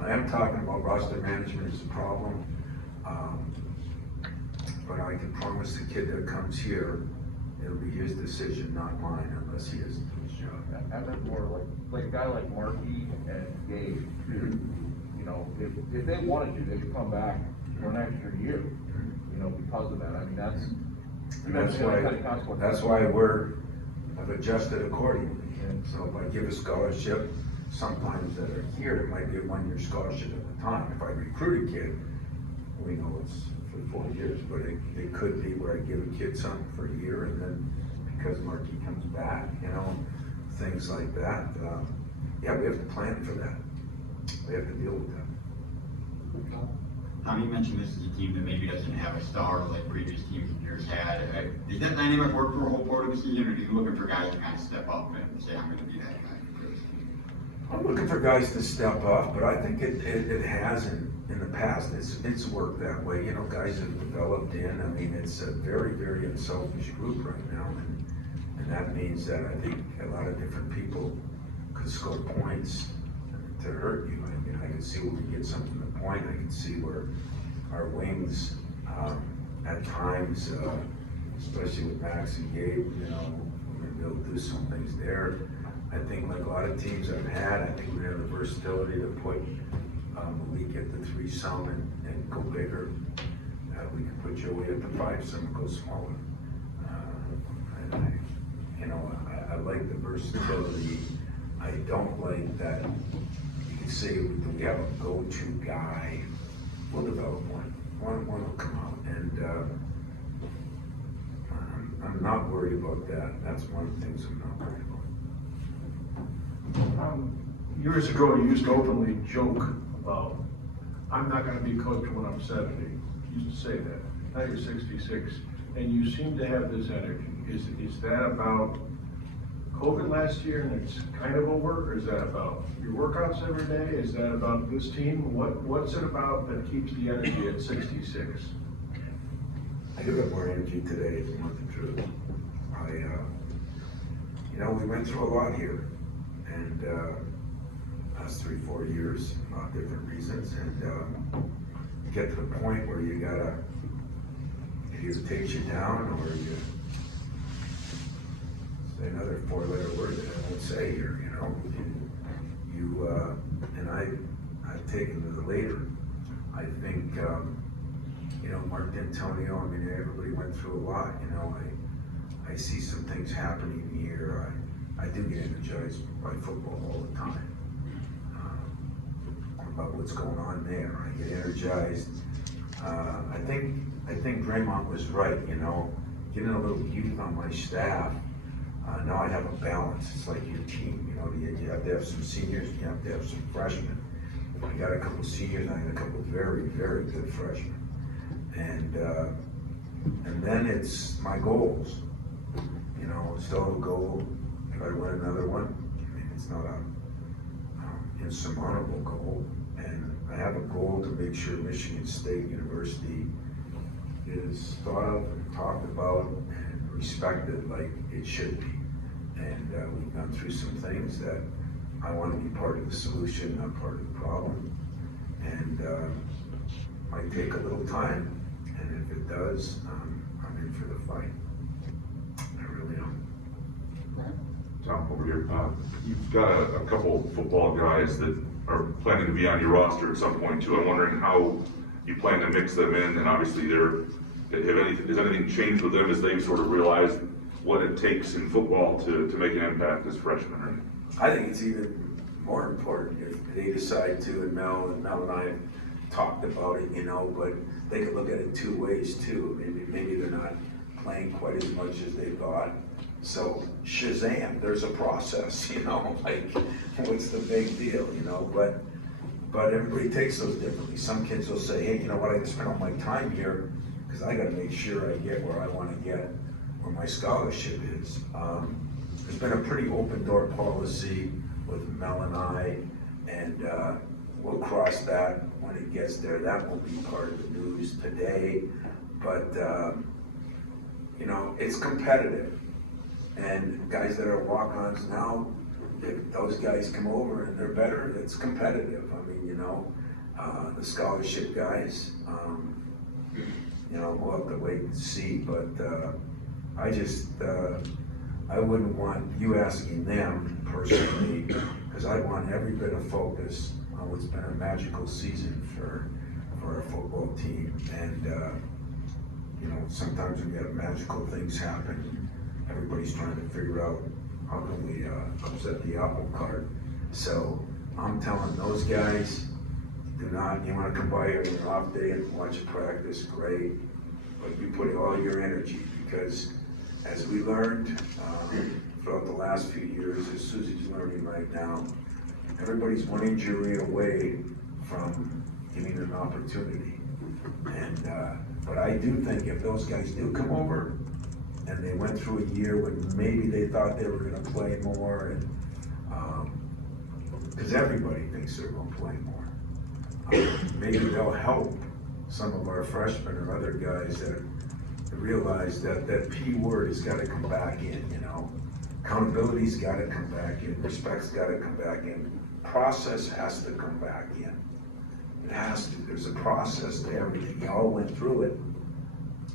I am talking about roster management is a problem. But I can promise the kid that comes here, it'll be his decision, not mine, unless he doesn't do his job. I meant more like a guy like Markey and Gabe, you know, if they wanted to, they could come back for an extra year, you know, because of that. I mean, That's why I've adjusted accordingly. And so if I give a scholarship, sometimes that are here, it might be a 1-year scholarship at the time. If I recruit a kid, we know it's for 4 years, but it could be where I give a kid something for a year, and then because Markey comes back, you know, things like that. Yeah, we have to plan for that. We have to deal with that. Tom, you mentioned this is a team that maybe doesn't have a star like previous teams and years had. Does that dynamic work for a whole part of the season, or are you looking for guys to kind of step up and say, I'm going to be that guy for this team? I'm looking for guys to step up, but I think it has in the past. It's worked that way. You know, guys have developed in. I mean, it's a very, very unselfish group right now, and that means that I think a lot of different people could score points to hurt you. I mean, I can see where we get something to point. I can see where our wings, at times, especially with Max and Gabe, you know, they'll do some things there. I think like a lot of teams I've had, I think we have the versatility to put Malik at the 3-some and go bigger. We can put Joey at the 5-some and go smaller. I like the versatility. I don't like that you can say we have a go-to guy. We'll develop one. One will come out, and I'm not worried about that. That's one of the things I'm not worried about. Years ago, you used to openly joke about, I'm not gonna be coach when I'm 70. You used to say that. Now you're 66, and you seem to have this energy. Is that about COVID last year and it's kind of over, or is that about your workouts every day? Is that about this team? What's it about that keeps the energy at 66? I do have more energy today, if you want the truth. We went through a lot here, and last 3-4 years, a lot of different reasons, and you get to the point where you gotta, it either takes you down or you say another 4-letter word that I won't say here, you know. later. I think, you know, Mark D'Antonio, I mean, everybody went through a lot, you know. I see some things happening here. I do get energized by football all the time. About what's going on there. I get energized. I think Draymond was right, you know, getting a little youth on my staff. Now I have a balance. It's like your team, you know, you have to have some seniors, you have to have some freshmen. I got a couple seniors, I got a couple very, very good freshmen. And then it's my goals. You know, still a goal. If I win another one, I mean, it's not a insurmountable goal. And I have a goal to make sure Michigan State University is thought of and talked about and respected like it should be. And we've gone through some things that I want to be part of the solution, not part of the problem. And might take a little time, and if it does, I'm in for the fight. I really am. Tom, over here. You've got a couple football guys that are planning to be on your roster at some point too. I'm wondering how you plan to mix them in, and obviously has anything changed with them as they've sort of realized what it takes in football to make an impact as freshmen? Right? I think it's even more important if they decide to, and Mel and I have talked about it, you know, but they could look at it two ways too. Maybe they're not playing quite as much as they thought. So Shazam, there's a process, you know, like what's the big deal, you know, but everybody takes those differently. Some kids will say, hey, you know what, I can spend all my time here because I gotta make sure I get where I wanna get, where my scholarship is. There's been a pretty open door policy with Mel and I, and we'll cross that when it gets there. That won't be part of the news today, but you know, it's competitive. And guys that are walk-ons now, if those guys come over and they're better, it's competitive. I mean, you know, the scholarship guys, you know, we'll have to wait and see, but I wouldn't want you asking them personally, because I want every bit of focus on what's been a magical season for our football team. And, you know, sometimes when you have magical things happen, everybody's trying to figure out how can we upset the apple cart. So I'm telling those guys, do not, you want to come by here on an off day and watch a practice, great, but you put all your energy, because as we learned throughout the last few years, as Susie's learning right now, everybody's one injury away from giving an opportunity. And but I do think if those guys do come over and they went through a year when maybe they thought they were going to play more, and because everybody thinks they're going to play more, maybe they'll help some of our freshmen or other guys that realize that that P word has got to come back in, you know. Accountability's got to come back in, respect's got to come back in, process has to come back in. It has to. There's a process to everything. You all went through it.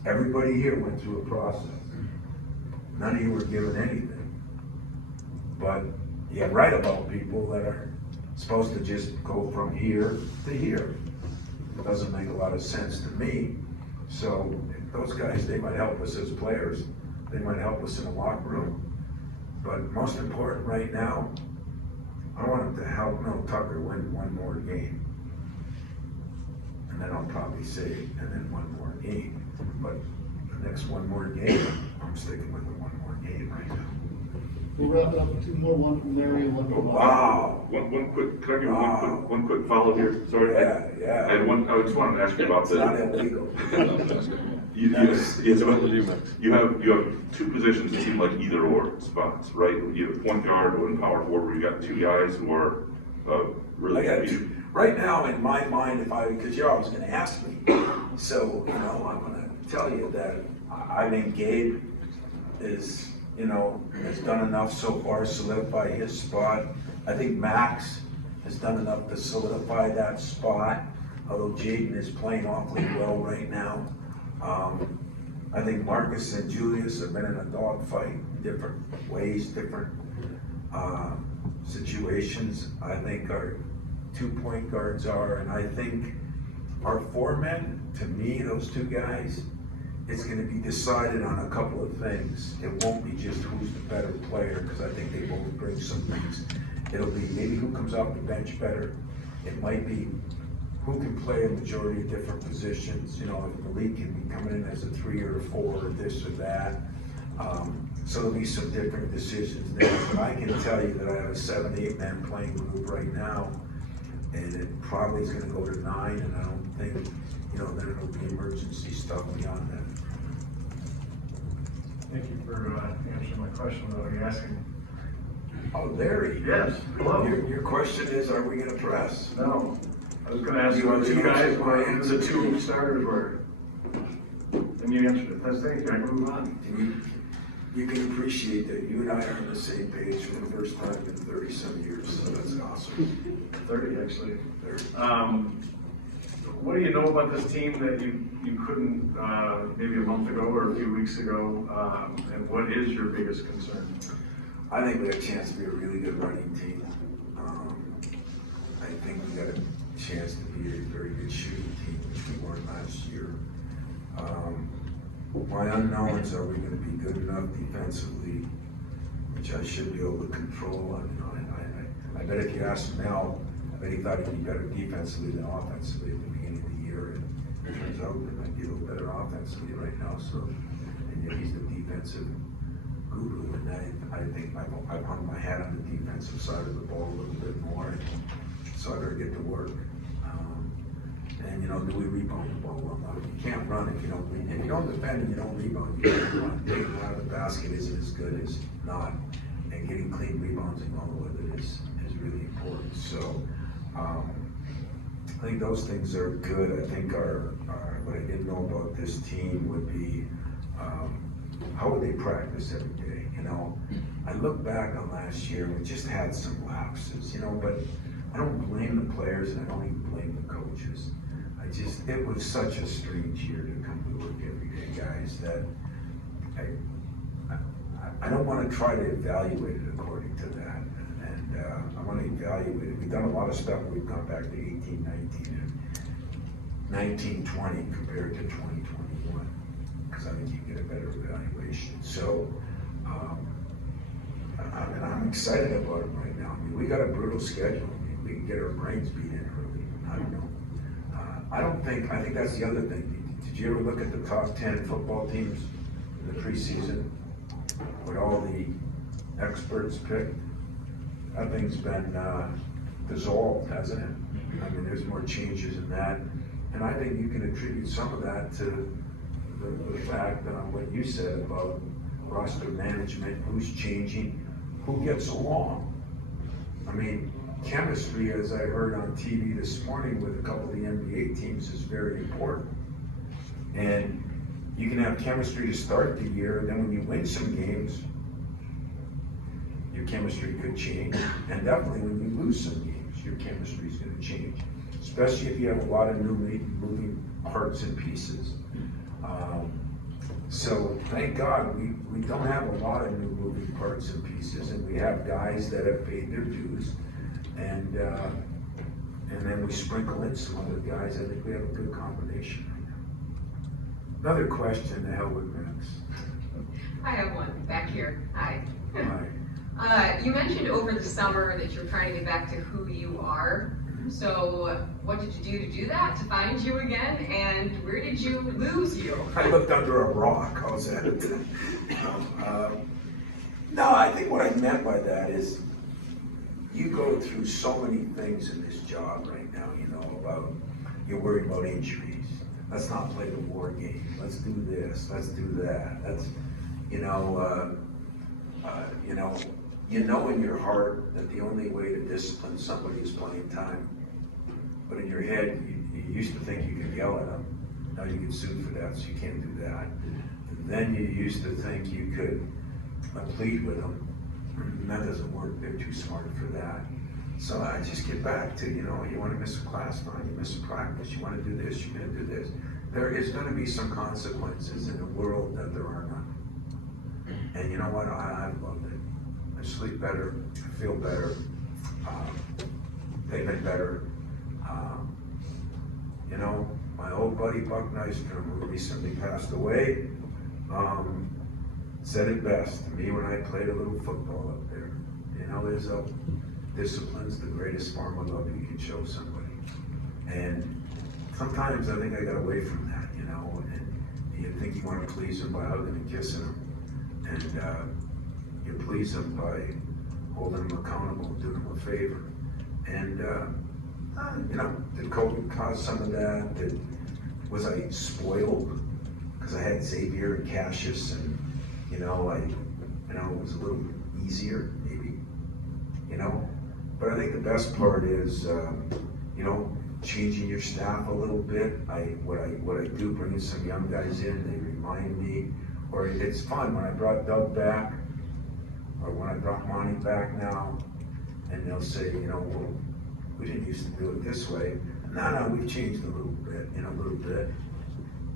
Everybody here went through a process. None of you were given anything. But you write about people that are supposed to just go from here to here. It doesn't make a lot of sense to me. So those guys, they might help us as players. They might help us in the locker room. But most important right now, I want them to help Mel Tucker win one more game. And then I'll probably say, and then one more game. But the next one more game, I'm sticking with the one more game right now. We'll wrap it up with two more, one from Mary and one from Bob. Wow. One quick, can I give one quick follow here? Sorry. Yeah. I just wanted to ask you about It's not illegal. You have two positions that seem like either or spots, right? You have point guard and power forward, where you got two guys who are really. I got you. Right now, in my mind, because you're always going to ask me, so, you know, I'm going to tell you that I think Gabe is, you know, has done enough so far to solidify his spot. I think Max has done enough to solidify that spot, although Jaden is playing awfully well right now. I think Marcus and Julius have been in a dogfight, different ways, different situations. I think our 2 point guards are, and I think our 4 men, to me, those 2 guys, it's gonna be decided on a couple of things. It won't be just who's the better player, because I think they both bring some things. It'll be maybe who comes off the bench better. It might be who can play a majority of different positions. You know, if Malik can be coming in as a 3 or a 4 or this or that. So there'll be some different decisions there. But I can tell you that I have a 7, 8 man playing group right now, and it probably is gonna go to 9, and I don't think, you know, then it'll be emergency stuff beyond that. Thank you for answering my question, though, you're asking. Oh, Larry. Yes, hello. Your question is, are we gonna press? No, I was gonna ask You you want what the you guys answer? were, who the 2 starters were. And you answered it, that's thank you, I move on. And you can appreciate that you and I are on the same page for the first time in 30-some years, so that's awesome. 30, actually. 30. What do you know about this team that you couldn't, maybe a month ago or a few weeks ago? And what is your biggest concern? I think we have a chance to be a really good running team. I think we got a chance to be a very good shooting team, which we weren't last year. My unknowns are we going to be good enough defensively, which I should be able to control. I bet if you asked Mel, I bet he thought he'd be better defensively than offensively at the beginning of the year. And it turns out he might be a little better offensively right now. So, and yet he's the defensive guru, and I think I've hung my hat on the defensive side of the ball a little bit more. So I better get to work. And you know, do we rebound the ball well enough? You can't run if you don't rebound. If you don't defend and you don't rebound, you can't run. Taking it out of the basket isn't as good as not. And getting clean rebounds and going with it is really important. So I think those things are good. I think what I didn't know about this team would be how would they practice every day? You know, I look back on last year and we just had some lapses, you know, but I don't blame the players and I don't even blame the coaches. It was such a strange year to come to work every day, guys, that I don't want to try to evaluate it according to that. And I want to evaluate it. We've done a lot of stuff. We've gone back to 18, 19, and 19, 20 compared to 2021, because I think you get a better evaluation. So, I'm excited about it right now. I mean, we got a brutal schedule. I mean, we can get our brains beat in early. I don't know. I think that's the other thing. Did you ever look at the top 10 football teams in the preseason with all the experts picked? That thing's been dissolved, hasn't it? I mean, there's more changes in that. And I think you can attribute some of that to the fact what you said about roster management, who's changing, who gets along. I mean, chemistry, as I heard on TV this morning with a couple of the NBA teams, is very important. And you can have chemistry to start the year, and then when you win some games, your chemistry could change. And definitely when you lose some games, your chemistry is going to change, especially if you have a lot of new moving parts and pieces. So thank God we don't have a lot of new moving parts and pieces, and we have guys that have paid their dues. And then we sprinkle in some other guys. I think we have a good combination right now. Another question, the hell with Max. I have one back here. Hi. Hi. You mentioned over the summer that you're trying to get back to who you are. So what did you do that, to find you again? And where did you lose you? I looked under a rock. How's that? No, I think what I meant by that is you go through so many things in this job right now, you know, about you're worried about injuries. Let's not play the war game. Let's do this. Let's do that. That's, you know in your heart that the only way to discipline somebody is playing time. But in your head, you used to think you could yell at them. Now you get sued for that, so you can't do that. And then you used to think you could plead with them. And that doesn't work. They're too smart for that. So I just get back to, you want to miss a class, fine. You miss a practice. You want to do this, you're going to do this. There is going to be some consequences in the world that there are none. And you know what? I loved it. I sleep better. I feel better. they've been better. You know, my old buddy Buck Nystrom, who recently passed away, said it best to me when I played a little football up there. You know, Izzo, discipline's the greatest form of love you can show somebody. And sometimes I think I got away from that, you know, and you think you want to please them by hugging and kissing them. And you please them by holding them accountable, doing them a favor. And, you know, did COVID cause some of that? Was I spoiled? Because I had Xavier and Cassius, and, you know, it was a little easier, maybe, you know? But I think the best part is, you know, changing your staff a little bit. What I do, bringing some young guys in, they remind me, or it's fun when I brought Doug back, or when I brought Monty back now, and they'll say, you know, well, we didn't used to do it this way. No, we've changed a little bit, you know, a little bit.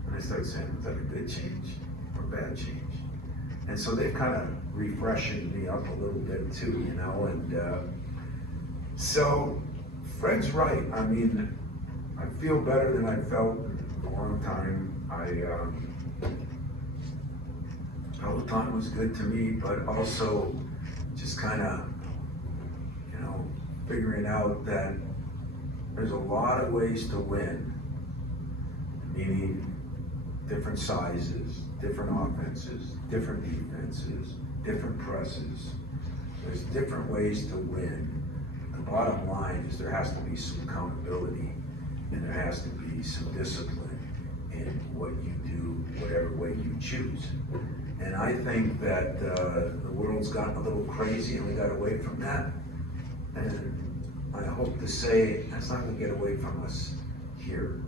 And I start saying, was that a good change or a bad change? And so they've kind of refreshing me up a little bit too, you know, and so Fred's right. I mean, I feel better than I felt in a long time. Peloton was good to me, but also just kind of, you know, figuring out that there's a lot of ways to win, meaning different sizes, different offenses, different defenses, different presses. There's different ways to win. The bottom line is there has to be some accountability, and there has to be some discipline in what you do, whatever way you choose. And I think that the world's gotten a little crazy and we got away from that. And I hope to say that's not going to get away from us here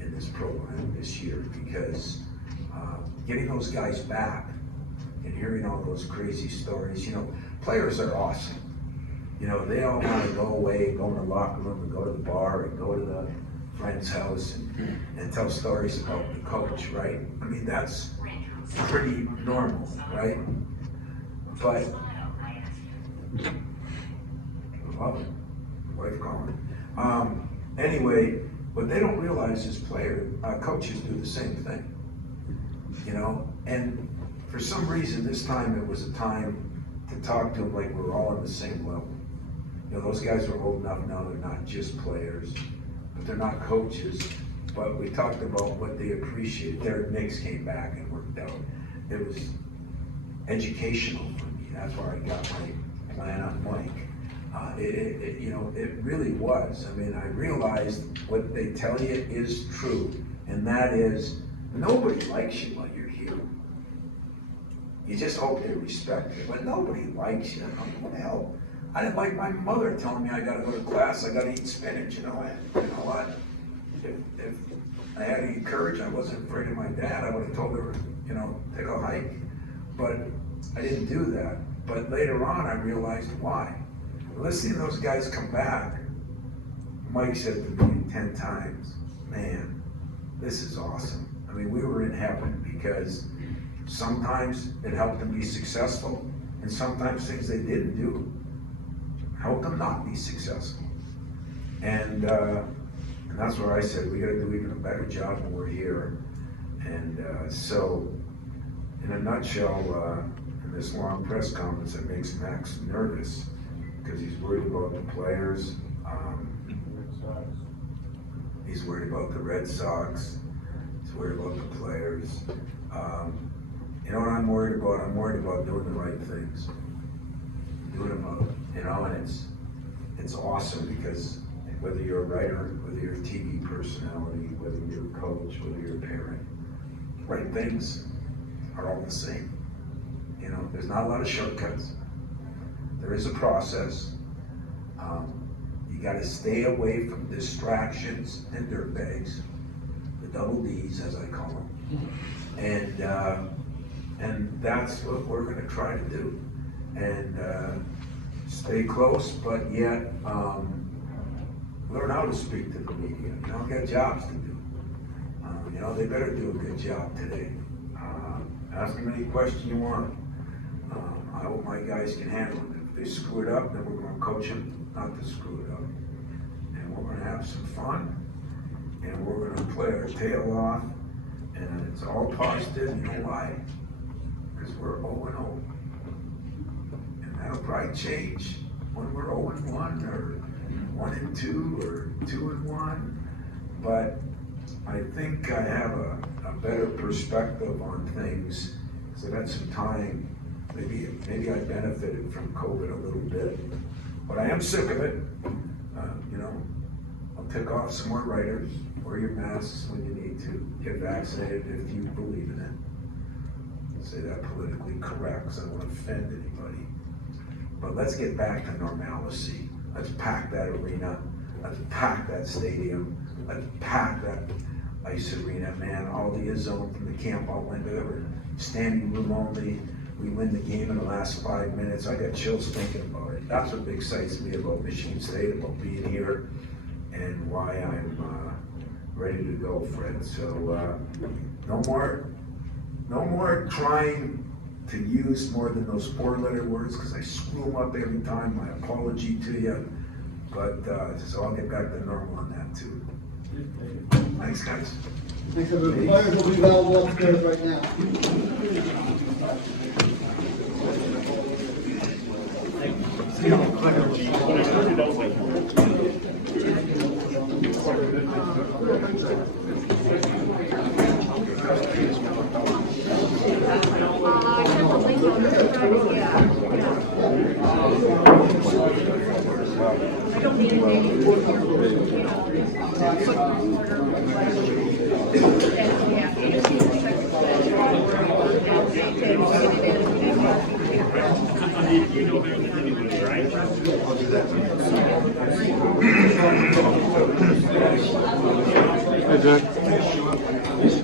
in this program this year, because getting those guys back and hearing all those crazy stories, you know, players are awesome. You know, they all want to go away, go in the locker room and go to the bar and go to the friend's house and tell stories about the coach, right? I mean, that's pretty normal, right? But love it. Wife calling. Anyway, what they don't realize is coaches do the same thing, you know? And for some reason, this time it was a time to talk to them like we're all on the same level. You know, those guys are old enough now, they're not just players, but they're not coaches. But we talked about what they appreciate. Derek Nix came back and worked out. It was educational for me. That's where I got my plan on Mike. You know, it really was. I mean, I realized what they tell you is true, and that is nobody likes you while you're here. You just hope they respect you, but nobody likes you. What the hell? I didn't like my mother telling me I gotta go to class, I gotta eat spinach, you know. You know what? If I had any courage, I wasn't afraid of my dad, I would have told her, you know, take a hike. But I didn't do that. But later on, I realized why. Listening to those guys come back, Mike said to me 10 times, man, this is awesome. I mean, we were in heaven, because sometimes it helped them be successful, and sometimes things they didn't do helped them not be successful. And that's where I said, we gotta do even a better job when we're here. And so, in a nutshell, in this long press conference, it makes Max nervous, because he's worried about the players. He's worried about the Red Sox. He's worried about the players. You know what I'm worried about? I'm worried about doing the right things. Doing them up, you know, and it's awesome, because whether you're a writer, whether you're a TV personality, whether you're a coach, whether you're a parent, right things are all the same. You know, there's not a lot of shortcuts. There is a process. You got to stay away from distractions and dirtbags, the double D's as I call them, and that's what we're going to try to do, and stay close, but yet learn how to speak to the media. You know, got jobs to do. You know, they better do a good job today. Ask them any question you want. I hope my guys can handle it. If they screw it up, then we're going to coach them not to screw it up. and we're gonna have some fun, and we're gonna play our tail off, and it's all positive. You know why? Because we're 0-0. And that'll probably change when we're 0-1 or 1-2 or 2-1. But I think I have a better perspective on things, because I've had some time. Maybe I benefited from COVID a little bit, but I am sick of it. You know, I'll tick off some more writers. Wear your masks when you need to. Get vaccinated if you believe in it. I'll say that politically correct, because I don't want to offend anybody. But let's get back to normalcy. Let's pack that arena. Let's pack that stadium. Let's pack that ice arena, man. All the Izzo from the camp out window, ever standing room only. We win the game in the last 5 minutes. I got chills thinking about it. That's what excites me about Michigan State, about being here, and why I'm ready to go, Fred. So no more trying to use more than those 4-letter words, because I screw them up every time. My apology to you, but so I'll get back to normal on that too. Thanks, guys. Thanks, everybody. The players will be available upstairs right now. You know better than anybody, right?